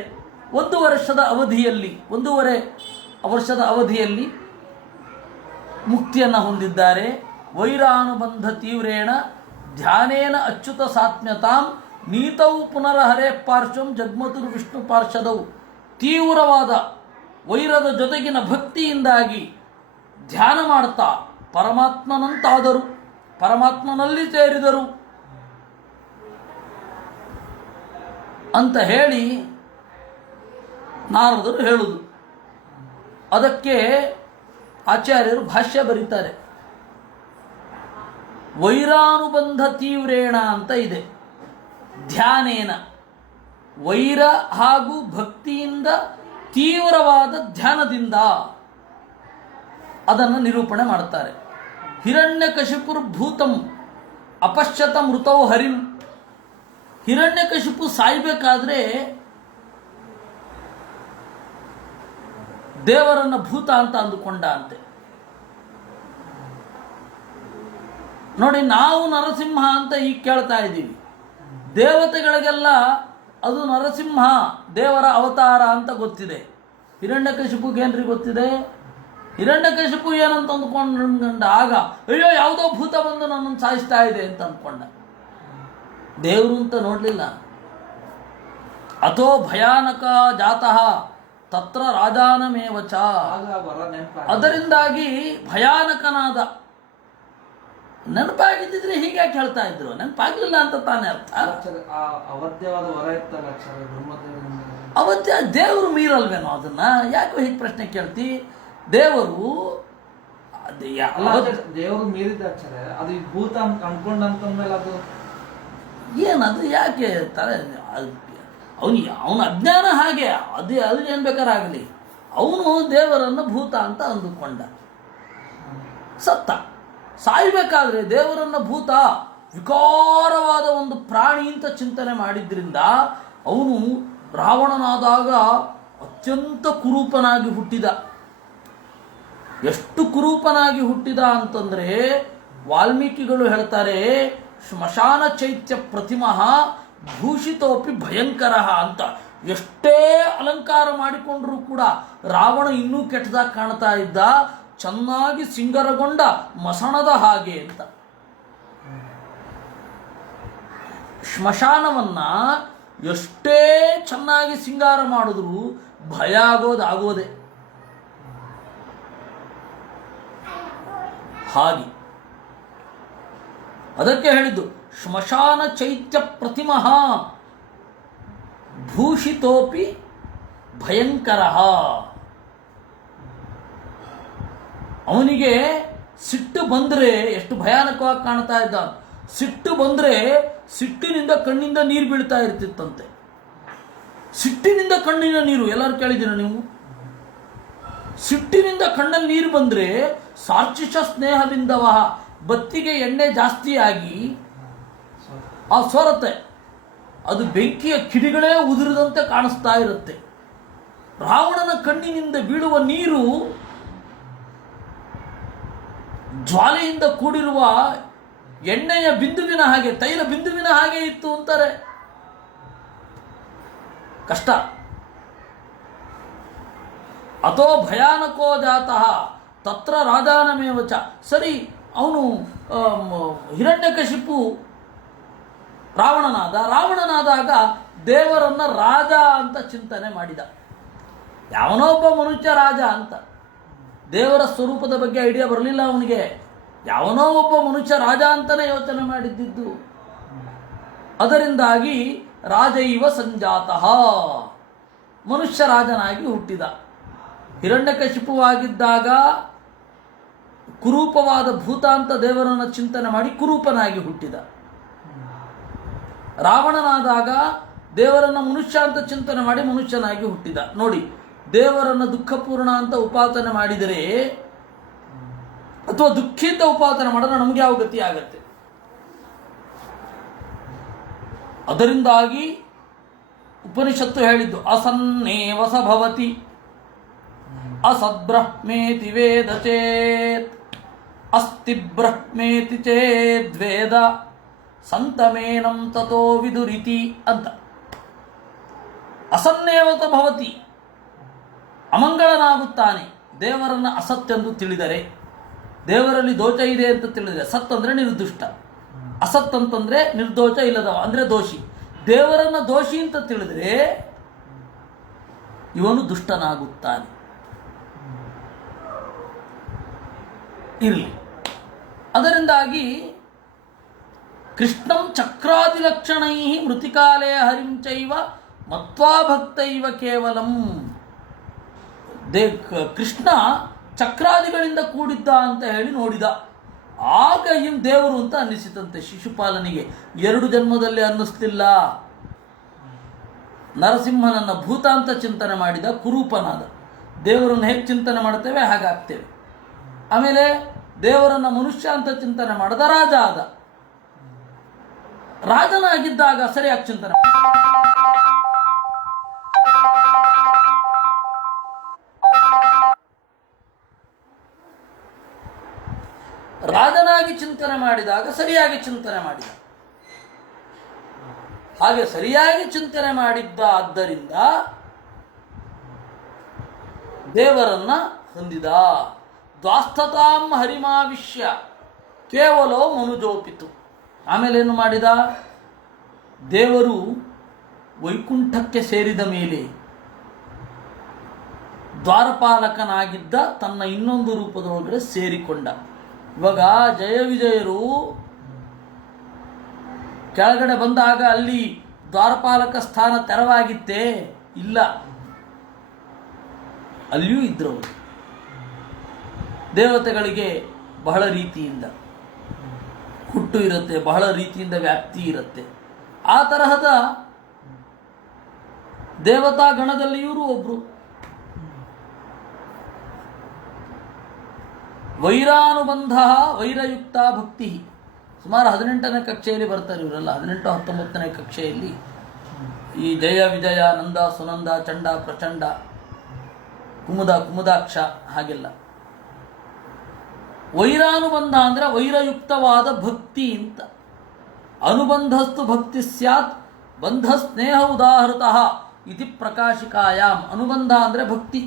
1 ವರ್ಷದ ಅವಧಿಯಲ್ಲಿ 1.5 ವರ್ಷದ ಅವಧಿಯಲ್ಲಿ ಮುಕ್ತಿಯನ್ನು ಹೊಂದಿದ್ದಾರೆ. ವೈರಾನುಬಂಧ ತೀವ್ರೇಣ ಧ್ಯಾನೇನ ಅಚ್ಯುತ ಸಾತ್ಮ್ಯತಾಂ ನೀತವು ಪುನರಹರೇ ಪಾರ್ಶ್ವಂ ಜಗ್ಮತುರು ವಿಷ್ಣು ಪಾರ್ಷದವು. ತೀವ್ರವಾದ ವೈರದ ಜೊತೆಗಿನ ಭಕ್ತಿಯಿಂದಾಗಿ ಧ್ಯಾನ ಮಾಡ್ತಾ ಪರಮಾತ್ಮನಂತಾದರು, ಪರಮಾತ್ಮನಲ್ಲಿ ಸೇರಿದರು ಅಂತ ಹೇಳಿ ನಾರದರು ಹೇಳುವುದು. ಅದಕ್ಕೆ ಆಚಾರ್ಯರು ಭಾಷ್ಯ ಬರೀತಾರೆ. ವೈರಾನುಬಂಧ ತೀವ್ರೇಣ ಅಂತ ಇದೆ. ಧ್ಯಾನೇನ, ವೈರ ಹಾಗೂ ಭಕ್ತಿಯಿಂದ ತೀವ್ರವಾದ ಧ್ಯಾನದಿಂದ ಅದನ್ನು ನಿರೂಪಣೆ ಮಾಡ್ತಾರೆ. ಹಿರಣ್ಯಕಶಿಪುರ್ಭೂತಂ ಅಪಶ್ಯತ ಮೃತೌ ಹರಿಂ. ಹಿರಣ್ಯಕಶಿಪು ಸಾಯ್ಬೇಕಾದ್ರೆ ದೇವರನ್ನ ಭೂತ ಅಂತ ಅಂದುಕೊಂಡ ಅಂತೆ. ನೋಡಿ, ನಾವು ನರಸಿಂಹ ಅಂತ ಈಗ ಕೇಳ್ತಾ ಇದ್ದೀವಿ. ದೇವತೆಗಳಿಗೆಲ್ಲ ಅದು ನರಸಿಂಹ ದೇವರ ಅವತಾರ ಅಂತ ಗೊತ್ತಿದೆ. ಹಿರಣ್ಯಕಶಿಪುಗೇನ್ರಿ ಗೊತ್ತಿದೆ? ಹಿರಣ್ಯಕಶಿಪು ಏನಂತ ಅಂದ್ಕೊಂಡ ಆಗ, ಅಯ್ಯೋ ಯಾವುದೋ ಭೂತ ಬಂದು ನನ್ನನ್ನು ಸಾಯಿಸ್ತಾ ಇದೆ ಅಂತ ಅಂದ್ಕೊಂಡ. ದೇವರು ಅಂತ ನೋಡಲಿಲ್ಲ. ಅಥೋ ಭಯಾನಕ ಜಾತಃ ತತ್ರ ರಾಜಾನಮೇವಚ. ಅದರಿಂದಾಗಿ ಭಯಾನಕನಾದ. ನೆನಪಾಗಿದ್ದಿದ್ರೆ ಹೀಗೆ ಹೇಳ್ತಾ ಇದ್ರು, ನೆನಪಾಗ್ಲಿಲ್ಲ ಅಂತ ತಾನೇ ಅರ್ಥ. ಅವತ್ಯ ದೇವರು ಮೀರಲ್ವೇನೋ ಅದನ್ನ? ಯಾಕೆ ಹೀಗೆ ಪ್ರಶ್ನೆ ಕೇಳ್ತಿ? ದೇವರು ದೇವರು ಮೀರಿದ ಅದು ಭೂತ ಅನ್ಕೊಂಡಂತಂದ್ಮೇಲೆ ಅದು ಏನದು? ಯಾಕೆ ತಾರೆ ಅವನ ಅಜ್ಞಾನ ಹಾಗೆ. ಅದು ಏನ್ ಬೇಕಾರಾಗಲಿ, ಅವನು ದೇವರನ್ನು ಭೂತ ಅಂತ ಅಂದುಕೊಂಡ, ಸತ್ತ. ಸಾಯ್ಬೇಕಾದ್ರೆ ದೇವರನ್ನ ಭೂತ, ವಿಕಾರವಾದ ಒಂದು ಪ್ರಾಣಿ ಅಂತ ಚಿಂತನೆ ಮಾಡಿದ್ರಿಂದ ಅವನು ರಾವಣನಾದಾಗ ಅತ್ಯಂತ ಕುರೂಪನಾಗಿ ಹುಟ್ಟಿದ. ಎಷ್ಟು ಕುರೂಪನಾಗಿ ಹುಟ್ಟಿದ ಅಂತಂದ್ರೆ ವಾಲ್ಮೀಕಿಗಳು ಹೇಳ್ತಾರೆ, ಶ್ಮಶಾನ ಚೈತ್ಯ ಪ್ರತಿಮಃ ಭೂಷಿತೋಪಿ ಭಯಂಕರ ಅಂತ. ಎಷ್ಟೇ ಅಲಂಕಾರ ಮಾಡಿಕೊಂಡ್ರೂ ಕೂಡ ರಾವಣ ಇನ್ನೂ ಕೆಟ್ಟದಾಗಿ ಕಾಣ್ತಾ ಇದ್ದ, ಚೆನ್ನಾಗಿ ಸಿಂಗರಗೊಂಡ ಮಸಣದ ಹಾಗೆ ಅಂತ. ಸ್ಮಶಾನವನ್ನು ಎಷ್ಟೇ ಚೆನ್ನಾಗಿ ಸಿಂಗಾರ ಮಾಡಿದ್ರೂ ಭಯ ಆಗೋದೇ. ಹಾಗೆ ಅದಕ್ಕೆ ಹೇಳಿದ್ದು ಶ್ಮಶಾನ ಚೈತ್ಯ ಪ್ರತಿಮಃ ಭೂಷಿತೋಪಿ ಭಯಂಕರ. ಅವನಿಗೆ ಸಿಟ್ಟು ಬಂದರೆ ಎಷ್ಟು ಭಯಾನಕವಾಗಿ ಕಾಣ್ತಾ ಇದ್ದ. ಸಿಟ್ಟು ಬಂದರೆ ಸಿಟ್ಟಿನಿಂದ ಕಣ್ಣಿಂದ ನೀರು ಬೀಳ್ತಾ ಇರ್ತಿತ್ತಂತೆ. ಸಿಟ್ಟಿನಿಂದ ಕಣ್ಣಿನ ನೀರು ಎಲ್ಲರೂ ಕೇಳಿದ್ದೀರ ನೀವು? ಸಿಟ್ಟಿನಿಂದ ಕಣ್ಣಲ್ಲಿ ನೀರು ಬಂದರೆ ಸಾರ್ಚಿಷ ಸ್ನೇಹದಿಂದವ ಬತ್ತಿಗೆ ಎಣ್ಣೆ ಜಾಸ್ತಿ ಆಗಿ ಆ ಸೋರತ್ತೆ, ಅದು ಬೆಂಕಿಯ ಕಿಡಿಗಳೇ ಉದುರಿದಂತೆ ಕಾಣಿಸ್ತಾ ಇರುತ್ತೆ. ರಾವಣನ ಕಣ್ಣಿನಿಂದ ಬೀಳುವ ನೀರು ಜ್ವಾಲೆಯಿಂದ ಕೂಡಿರುವ ಎಣ್ಣೆಯ ಬಿಂದುವಿನ ಹಾಗೆ, ತೈಲ ಬಿಂದುವಿನ ಹಾಗೆ ಇತ್ತು ಅಂತಾರೆ. ಕಷ್ಟ. ಅಥೋ ಭಯಾನಕೋ ಜಾತಃ ತತ್ರ ರಾಜಾನಮೇವಚ. ಸರಿ, ಅವನು ಹಿರಣ್ಯಕಶಿಪು ರಾವಣನಾದಾಗ ದೇವರನ್ನ ರಾಜ ಅಂತ ಚಿಂತನೆ ಮಾಡಿದ. ಯಾವನೋ ಒಬ್ಬ ಮನುಷ್ಯ ರಾಜ ಅಂತ, ದೇವರ ಸ್ವರೂಪದ ಬಗ್ಗೆ ಐಡಿಯಾ ಬರಲಿಲ್ಲ ಅವನಿಗೆ. ಯಾವನೋ ಒಬ್ಬ ಮನುಷ್ಯ ರಾಜ ಅಂತಲೇ ಯೋಚನೆ ಮಾಡಿದ್ದಿದ್ದು. ಅದರಿಂದಾಗಿ ರಾಜೈವ ಸಂಜಾತಃ, ಮನುಷ್ಯ ರಾಜನಾಗಿ ಹುಟ್ಟಿದ. ಹಿರಣ್ಯಕಶಿಪುವಾಗಿದ್ದಾಗ ಕುರೂಪವಾದ ಭೂತ ಅಂತ ದೇವರನ್ನು ಚಿಂತನೆ ಮಾಡಿ ಕುರೂಪನಾಗಿ ಹುಟ್ಟಿದ. ರಾವಣನಾದಾಗ ದೇವರನ್ನ ಮನುಷ್ಯ ಅಂತ ಚಿಂತನೆ ಮಾಡಿ ಮನುಷ್ಯನಾಗಿ ಹುಟ್ಟಿದ. ನೋಡಿ, ದೇವರನ್ನು ದುಃಖಪೂರ್ಣ ಅಂತ ಉಪಾಸನೆ ಮಾಡಿದರೆ ಅಥವಾ ದುಃಖಿಯಿಂದ ಉಪಾಸನೆ ಮಾಡಿದ್ರೆ ನಮಗೆ ಯಾವ ಗತಿ ಆಗತ್ತೆ? ಅದರಿಂದಾಗಿ ಉಪನಿಷತ್ತು ಹೇಳಿದ್ದು ಅಸನ್ನೇವ ಸ ಭವತಿ ಅಸದ್ಬ್ರಹ್ಮೇತಿ ವೇದ ಚೇತ್ ಅಸ್ತಿ ಬ್ರಹ್ಮೇತಿ ಚೇದ್ವೇದ ಸಂತಮೇನಂ ತಥೋ ವಿದುರಿತಿ ಅಂತ. ಅಸನ್ನೇವತ ಭವತಿ, ಅಮಂಗಳನಾಗುತ್ತಾನೆ ದೇವರನ್ನು ಅಸತ್ಯೆಂದು ತಿಳಿದರೆ. ದೇವರಲ್ಲಿ ದೋಷ ಇದೆ ಅಂತ ತಿಳಿದರೆ, ಸತ್ ಅಂದರೆ ನಿರ್ದುಷ್ಟ, ಅಸತ್ ಅಂತಂದ್ರೆ ನಿರ್ದೋಷ ಇಲ್ಲದವ ಅಂದ್ರೆ ದೋಷಿ. ದೇವರನ್ನ ದೋಷಿ ಅಂತ ತಿಳಿದರೆ ಇವನು ದುಷ್ಟನಾಗುತ್ತಾನೆ. ಇರಲಿ. ಅದರಿಂದಾಗಿ ಕೃಷ್ಣಂ ಚಕ್ರಾದಿಲಕ್ಷಣೈ ಮೃತಿಕಾಲೇ ಹರಿಂಚೈವ ಮತ್ವಾ ಭಕ್ತೈವ ಕೇವಲಂ. ಕೃಷ್ಣ ಚಕ್ರಾದಿಗಳಿಂದ ಕೂಡಿದ್ದ ಅಂತ ಹೇಳಿ ನೋಡಿದ. ಆಗ ಇನ್ ದೇವರು ಅಂತ ಅನ್ನಿಸಿತಂತೆ ಶಿಶುಪಾಲನಿಗೆ. 2 ಜನ್ಮದಲ್ಲಿ ಅನ್ನಿಸ್ಲಿಲ್ಲ. ನರಸಿಂಹನನ್ನ ಭೂತ ಅಂತ ಚಿಂತನೆ ಮಾಡಿದ, ಕುರೂಪನಾದ. ದೇವರನ್ನು ಹೇಗೆ ಚಿಂತನೆ ಮಾಡ್ತೇವೆ ಹಾಗಾಗ್ತೇವೆ. ಆಮೇಲೆ ದೇವರನ್ನ ಮನುಷ್ಯ ಅಂತ ಚಿಂತನೆ ಮಾಡದ ರಾಜ ಆದ. ರಾಜನಾಗಿದ್ದಾಗ ಸರಿಯಾಗಿ ಚಿಂತನೆ ರಾಜನಾಗಿ ಚಿಂತನೆ ಮಾಡಿದಾಗ ಸರಿಯಾಗಿ ಚಿಂತನೆ ಮಾಡಿದ. ಹಾಗೆ ಸರಿಯಾಗಿ ಚಿಂತನೆ ಮಾಡಿದ್ದ. ಆದ್ದರಿಂದ ದೇವರನ್ನ ಹೊಂದಿದ. ದ್ವಾಸ್ತತಾಂ ಹರಿಮಾವಿಶ್ಯ ಕೇವಲೋ ಮನುಜೋಪಿತು. ಆಮೇಲೆ ಏನು ಮಾಡಿದ? ದೇವರು ವೈಕುಂಠಕ್ಕೆ ಸೇರಿದ ಮೇಲೆ ದ್ವಾರಪಾಲಕನಾಗಿದ್ದ ತನ್ನ ಇನ್ನೊಂದು ರೂಪದೊಳಗಡೆ ಸೇರಿಕೊಂಡ. ಇವಾಗ ಜಯ ವಿಜಯರು ಕೆಳಗಡೆ ಬಂದಾಗ ಅಲ್ಲಿ ದ್ವಾರಪಾಲಕ ಸ್ಥಾನ ತೆರವಾಗಿತ್ತೇ? ಇಲ್ಲ, ಅಲ್ಲಿಯೂ ಇದ್ರು. ದೇವತೆಗಳಿಗೆ ಬಹಳ ರೀತಿಯಿಂದ ಹುಟ್ಟು ಇರುತ್ತೆ, ಬಹಳ ರೀತಿಯಿಂದ ವ್ಯಾಪ್ತಿ ಇರುತ್ತೆ. ಆ ತರಹದ ದೇವತಾ ಗಣದಲ್ಲಿ ಇವರು ಒಬ್ರು. ವೈರಾನುಬಂಧ ವೈರಯುಕ್ತ ಭಕ್ತಿ. ಸುಮಾರು 18ನೇ ಕಕ್ಷೆಯಲ್ಲಿ ಬರ್ತಾರೆ ಇವರೆಲ್ಲ. 18, 19ನೇ ಕಕ್ಷೆಯಲ್ಲಿ ಈ ಜಯ ವಿಜಯ, ನಂದ ಸುನಂದ, ಚಂಡ ಪ್ರಚಂಡ, ಕುಮುದಾಕ್ಷ ಹಾಗೆಲ್ಲ. ವೈರಾನುಬಂಧ ಅಂದ್ರೆ ವೈರಯುಕ್ತವಾದ ಭಕ್ತಿ ಅಂತ. ಅನುಬಂಧಸ್ತು ಭಕ್ತಿ ಸ್ಯಾತ್ ಬಂಧ ಸ್ನೇಹ ಉದಾಹೃತಃ ಇತಿ ಪ್ರಕಾಶಿಕಾಯಾಮ್. ಅನುಬಂಧ ಅಂದ್ರೆ ಭಕ್ತಿ,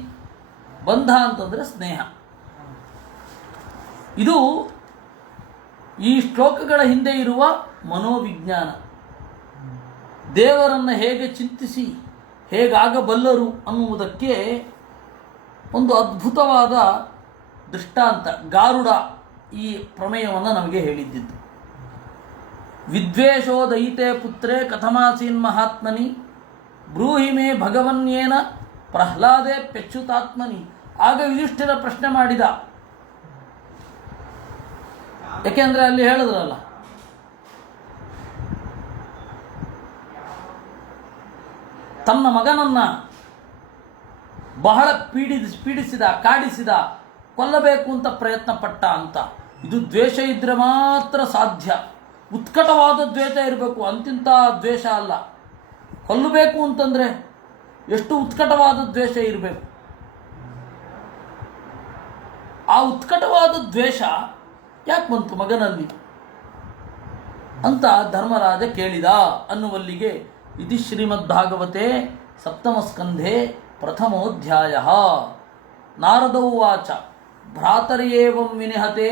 ಬಂಧ ಅಂತಂದ್ರೆ ಸ್ನೇಹ. ಇದು ಈ ಶ್ಲೋಕಗಳ ಹಿಂದೆ ಇರುವ ಮನೋವಿಜ್ಞಾನ. ದೇವರನ್ನು ಹೇಗೆ ಚಿಂತಿಸಿ ಹೇಗಾಗಬಲ್ಲರು ಅನ್ನುವುದಕ್ಕೆ ಒಂದು ಅದ್ಭುತವಾದ ದೃಷ್ಟಾಂತ ಗಾರುಡ ಈ ಪ್ರಮೇಯವನ್ನು ನಮಗೆ ಹೇಳಿದ್ದಿದ್ದು. ವಿದ್ವೇಷೋ ದಯಿತೆ ಪುತ್ರೇ ಕಥಮಾಸೀನ್ ಮಹಾತ್ಮನಿ ಬ್ರೂಹಿ ಮೇ ಭಗವನ್ಯೇನ ಪ್ರಹ್ಲಾದೆ ಪ್ಯಚ್ಯುತಾತ್ಮನಿ. ಆಗ ಯುಧಿಷ್ಠಿರ ಪ್ರಶ್ನೆ ಮಾಡಿದ, ಯಾಕೆಂದ್ರೆ ಅಲ್ಲಿ ಹೇಳಿದ್ರಲ್ಲ, ತನ್ನ ಮಗನನ್ನ ಬಹಳ ಪೀಡಿಸಿದ, ಕಾಡಿಸಿದ, ಕೊಲ್ಲಬೇಕು ಅಂತ ಪ್ರಯತ್ನ ಪಟ್ಟ ಅಂತ. ಇದು ದ್ವೇಷ ಇದ್ರೆ ಮಾತ್ರ ಸಾಧ್ಯ. ಉತ್ಕಟವಾದ ದ್ವೇಷ ಇರಬೇಕು, ಅಂತಿಂತ ದ್ವೇಷ ಅಲ್ಲ. ಕೊಲ್ಲಬೇಕು ಅಂತಂದ್ರೆ ಎಷ್ಟು ಉತ್ಕಟವಾದ ದ್ವೇಷ ಇರಬೇಕು. ಆ ಉತ್ಕಟವಾದ ದ್ವೇಷ ಯಾಕೆ ಬಂತು ಮಗನಲ್ಲಿ ಅಂತ ಧರ್ಮರಾಜ ಕೇಳಿದ ಅನ್ನುವಲ್ಲಿಗೆ ಇತಿ ಶ್ರೀಮದ್ಭಾಗವತೆ ಸಪ್ತಮಸ್ಕಂಧೆ ಪ್ರಥಮೋಧ್ಯಾಯ. ನಾರದ ಉವಾಚ ಭ್ರಾತರ್ಯೇವಂ ವಿನಿಹತೆ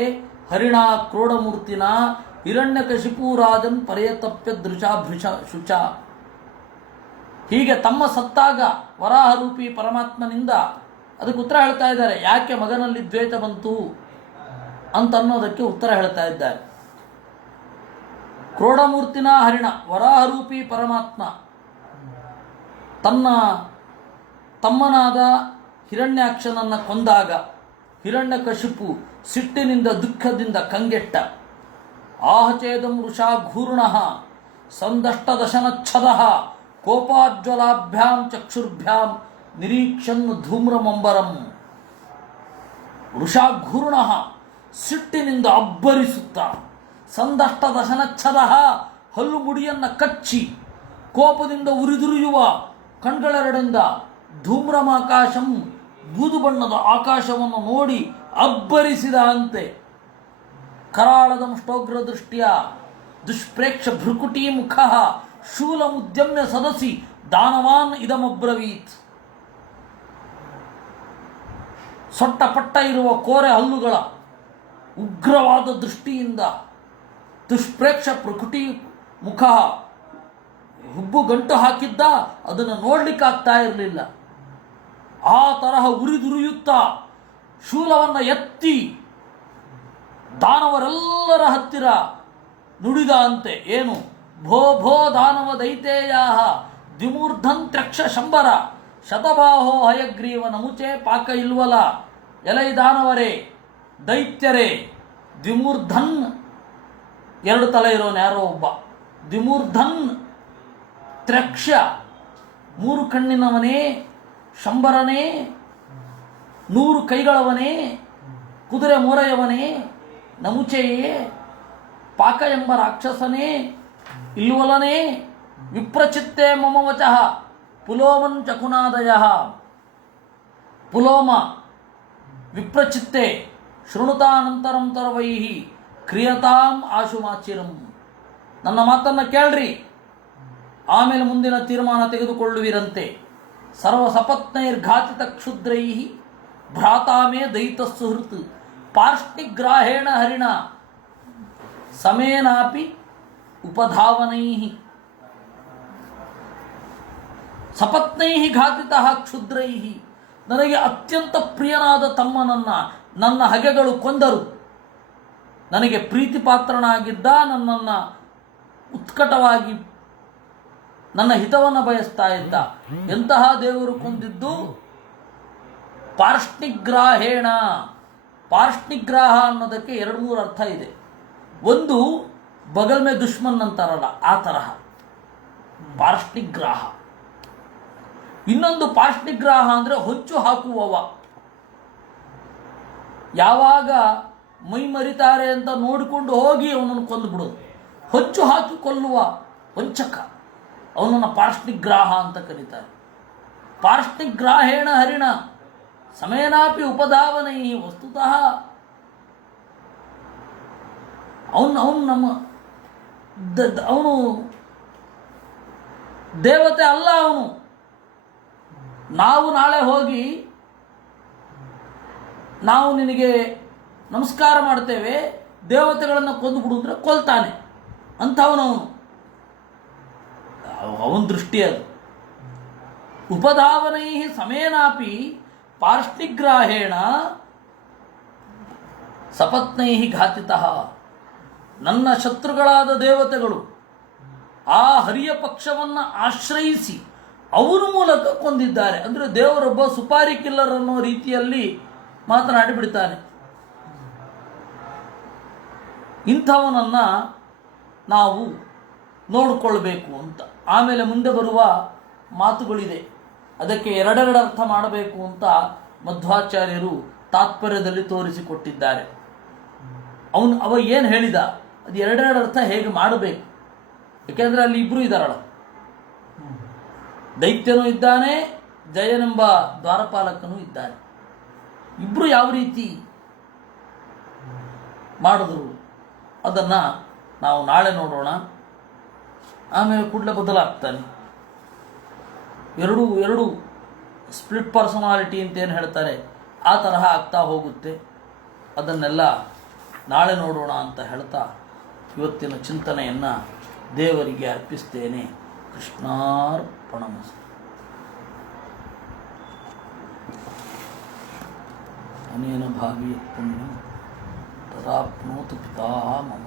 ಹರಿಣಾ ಕ್ರೋಡಮೂರ್ತಿನ ಹಿರಣ್ಯಕಶಿಪೂರಾಜನ್ ಪರ್ಯತಪ್ಯ ದೃಶಾಭೃಷ ಶುಚ. ಹೀಗೆ ತಮ್ಮ ಸತ್ತಾಗ ವರಾಹರೂಪಿ ಪರಮಾತ್ಮನಿಂದ ಅದಕ್ಕೆ ಉತ್ತರ ಹೇಳ್ತಾ ಇದ್ದಾರೆ. ಯಾಕೆ ಮಗನಲ್ಲಿ ದ್ವೇಷ ಬಂತು ಅಂತ ಅನ್ನೋದಕ್ಕೆ ಉತ್ತರ ಹೇಳ್ತಾ ಇದ್ದಾರೆ. ಕ್ರೋಡಮೂರ್ತಿನ ಹರಿಣ, ವರಾಹರೂಪಿ ಪರಮಾತ್ಮ ತನ್ನ ತಮ್ಮನಾದ ಹಿರಣ್ಯಾಕ್ಷನನ್ನು ಕೊಂದಾಗ ಹಿರಣ್ಯಕಶಿಪು ಸಿಟ್ಟಿನಿಂದ ದುಃಖದಿಂದ ಕಂಗೆಟ್ಟ. ಆಹಚೇದಂ ವೃಷಾ ಘೂರ್ಣಃ ಸಂದಷ್ಟದಶನಚ್ಛದಃ ಕೋಪಾಜ್ವಲಾಭ್ಯಾಂ ಚಕ್ಷುರ್ಭ್ಯಾಂ ನಿರೀಕ್ಷನ್ ಧೂಮ್ರಮಂಬರಂ. ವೃಷಾಘೂರ್ಣಃ ಸಿಟ್ಟಿನಿಂದ ಅಬ್ಬರಿಸುತ್ತ, ಸಂದಷ್ಟದಶನಚ್ಛದಃ ಹಲ್ಲು ಮುಡಿಯನ್ನು ಕಚ್ಚಿ ಕೋಪದಿಂದ ಉರಿದುರಿಯುವ ಕಣ್ಗಳೆರಡಿಂದ ಧೂಮ್ರಮಾಕಾಶಂ ಬೂದು ಬಣ್ಣದ ಆಕಾಶವನ್ನು ನೋಡಿ ಅಬ್ಬರಿಸಿದ ಅಂತೆ. ಕರಾಳದಂಷ್ಟೋಗ್ರ ದೃಷ್ಟಿಯ ದುಷ್ಪ್ರೇಕ್ಷ ಭೃಕುಟಿ ಮುಖ ಶೂಲಮುದ್ಯಮ್ಯ ಸದಸಿ ದಾನವಾನ್ ಇದಮಬ್ರವೀತ್. ಸೊಟ್ಟಪಟ್ಟ ಇರುವ ಕೋರೆ ಹಲ್ಲುಗಳ ಉಗ್ರವಾದ ದೃಷ್ಟಿಯಿಂದ ದುಷ್ಪ್ರೇಕ್ಷ ಪ್ರಕೃತಿ ಮುಖ ಹುಬ್ಬು ಗಂಟು ಹಾಕಿದ್ದ, ಅದನ್ನು ನೋಡ್ಲಿಕ್ಕಾಗ್ತಾ ಇರಲಿಲ್ಲ. ಆ ತರಹ ಉರಿದುರಿಯುತ್ತಾ ಶೂಲವನ್ನು ಎತ್ತಿ ದಾನವರೆಲ್ಲರ ಹತ್ತಿರ ನುಡಿದ ಅಂತೆ. ಏನು? ಭೋ ಭೋ ದಾನವ ದೈತೇಯ ದ್ವಿಮೂರ್ಧನ್ ತ್ರಕ್ಷ ಶಂಬರ ಶತಬಾಹೋ ಹಯಗ್ರೀವ ನಮುಚೆ ಪಾಕ ಇಲ್ವಲ. ಎಲೈ ದಾನವರೇ, ದೈತ್ಯರೇ, ದ್ವಿಮೂರ್ಧನ್, ಎರಡು ತಲೆ ಇರೋನು ಯಾರೋ ಒಬ್ಬ, ದ್ವಿಮೂರ್ಧನ್ ತ್ರಕ್ಷ ಮೂರು ಕಣ್ಣಿನವನೇ, ಶಂಬರನೇ 100 ಕೈಗಳವನೇ, ಕುದುರೆ ಮೂರೆಯವನೇ, ನಮುಚೆಯೇ ಪಾಕ ಎಂಬ ರಾಕ್ಷಸನೇ, ಇಲ್ವಲನೇ, ವಿಪ್ರಚಿತ್ತೆ ಮಮ ವಚಃ ಪುಲೋಮನ್ ಚಕುನಾದಯ. ಪುಲೋಮ ವಿಪ್ರಚಿತ್ತೆ ಶೃಣುತಾನಂತರಂ ತರ್ವೈಹಿ ಕ್ರಿಯತಾಂ ಆಶುಮಾಚಿರಂ. ನನ್ನ ಮಾತನ್ನು ಕೇಳ್ರಿ, ಆಮೇಲೆ ಮುಂದಿನ ತೀರ್ಮಾನ ತೆಗೆದುಕೊಳ್ಳುವಿರಂತೆ. ಸರ್ವಸಪತ್ನೈರ್ಘಾತಿತ ಕ್ಷುದ್ರೈ ಭ್ರಾತಾಮೇ ದಯಿತ ಸುಹೃತ್ ಪಾರ್ಷ್ಣಿಗ್ರಾಹೇಣ ಹರಿಣ ಸಮೇನಾಪಿ ಉಪಧಾವನೈ. ಸಪತ್ನೈ ಘಾತಿತ ಕ್ಷುದ್ರೈ. ನನಗೆ ಅತ್ಯಂತ ಪ್ರಿಯನಾದ ತಮ್ಮನನ್ನು ನನ್ನ ಹಗೆಗಳು ಕೊಂದರು. ನನಗೆ ಪ್ರೀತಿಪಾತ್ರನಾಗಿದ್ದ, ನನ್ನನ್ನು ಉತ್ಕಟವಾಗಿ ನನ್ನ ಹಿತವನ್ನು ಬಯಸ್ತಾ ಇದ್ದ. ಎಂತಹ ದೇವರು ಕೊಂದಿದ್ದು? ಪಾರ್ಷ್ಣಿಗ್ರಾಹೇಣ. ಪಾರ್ಷ್ಣಿಗ್ರಾಹ ಅನ್ನೋದಕ್ಕೆ 2-3 ಅರ್ಥ ಇದೆ. ಒಂದು ಬಗಲ್ ಮೇ ದುಶ್ಮನ್ ಅಂತಾರಲ್ಲ, ಆ ತರಹ ಪಾರ್ಷ್ಣಿಗ್ರಾಹ. ಇನ್ನೊಂದು ಪಾರ್ಷ್ಣಿಗ್ರಾಹ ಅಂದರೆ ಹೊಂಚು ಹಾಕುವವ. ಯಾವಾಗ ಮೈ ಮರಿತಾರೆ ಅಂತ ನೋಡಿಕೊಂಡು ಹೋಗಿ ಅವನನ್ನು ಕೊಂದು ಬಿಡೋದು. ಹೊಂಚು ಹಾಕಿ ಕೊಲ್ಲುವ ವಂಚಕ, ಅವನನ್ನು ಪಾರ್ಷ್ಣಿಗ್ರಾಹ ಅಂತ ಕರೀತಾರೆ. ಪಾರ್ಷ್ಣಿಗ್ರಾಹೇಣ ಹರಿಣ ಸಮಯನಾಪಿ ಉಪಧಾವನೈ. ವಸ್ತುತಃ ಅವನು ದೇವತೆ ಅಲ್ಲ. ಅವನು ನಾವು ನಾಳೆ ಹೋಗಿ ನಾವು ನಿನಗೆ ನಮಸ್ಕಾರ ಮಾಡ್ತೇವೆ, ದೇವತೆಗಳನ್ನು ಕೊಂದು ಬಿಡುವುದ್ರೆ ಕೊಲ್ತಾನೆ ಅಂಥವನವನು. ಅವನ ದೃಷ್ಟಿ ಅದು. ಉಪಧಾವನೈ ಸಮೇನಾಪಿ ಪಾರ್ಷ್ಣಿಗ್ರಾಹೇಣ ಸಪತ್ನೈ ಘಾತಿತಃ. ನನ್ನ ಶತ್ರುಗಳಾದ ದೇವತೆಗಳು ಆ ಹರಿಯ ಪಕ್ಷವನ್ನು ಆಶ್ರಯಿಸಿ ಅವರ ಮೂಲಕ ಕೊಂದಿದ್ದಾರೆ. ಅಂದರೆ ದೇವರೊಬ್ಬ ಸುಪಾರಿ ಕಿಲ್ಲರ್ ಅನ್ನೋ ರೀತಿಯಲ್ಲಿ ಮಾತನಾಡಿ ಬಿಡ್ತಾನೆ. ಇಂಥವನನ್ನು ನಾವು ನೋಡಿಕೊಳ್ಬೇಕು ಅಂತ. ಆಮೇಲೆ ಮುಂದೆ ಬರುವ ಮಾತುಗಳಿದೆ, ಅದಕ್ಕೆ ಎರಡೆರಡು ಅರ್ಥ ಮಾಡಬೇಕು ಅಂತ ಮಧ್ವಾಚಾರ್ಯರು ತಾತ್ಪರ್ಯದಲ್ಲಿ ತೋರಿಸಿಕೊಟ್ಟಿದ್ದಾರೆ. ಅವ ಏನು ಹೇಳಿದ, ಅದು ಎರಡೆರಡು ಅರ್ಥ ಹೇಗೆ ಮಾಡಬೇಕು. ಯಾಕೆಂದರೆ ಅಲ್ಲಿ ಇಬ್ಬರು ಇದ್ದಾರಲ್ಲ, ದೈತ್ಯನೂ ಇದ್ದಾನೆ, ಜಯನೆಂಬ ದ್ವಾರಪಾಲಕನೂ ಇದ್ದಾನೆ. ಇಬ್ಬರು ಯಾವ ರೀತಿ ಮಾಡಿದ್ರು ಅದನ್ನು ನಾವು ನಾಳೆ ನೋಡೋಣ. ಆಮೇಲೆ ಕೂಡಲೇ ಬದಲಾಗ್ತಾನೆ. ಎರಡು ಸ್ಪ್ಲಿಟ್ ಪರ್ಸನಾಲಿಟಿ ಅಂತೇನು ಹೇಳ್ತಾರೆ ಆ ತರಹ ಆಗ್ತಾ ಹೋಗುತ್ತೆ. ಅದನ್ನೆಲ್ಲ ನಾಳೆ ನೋಡೋಣ ಅಂತ ಹೇಳ್ತಾ ಇವತ್ತಿನ ಚಿಂತನೆಯನ್ನು ದೇವರಿಗೆ ಅರ್ಪಿಸ್ತೇನೆ. ಕೃಷ್ಣಾರ್ಪಣಮಸ್ತು. ಅನೇನ ಭಾವಿ ಪುಣ್ಯಂ ತದಾಪ್ನೋತು ಪಿತಾ ಮಮ.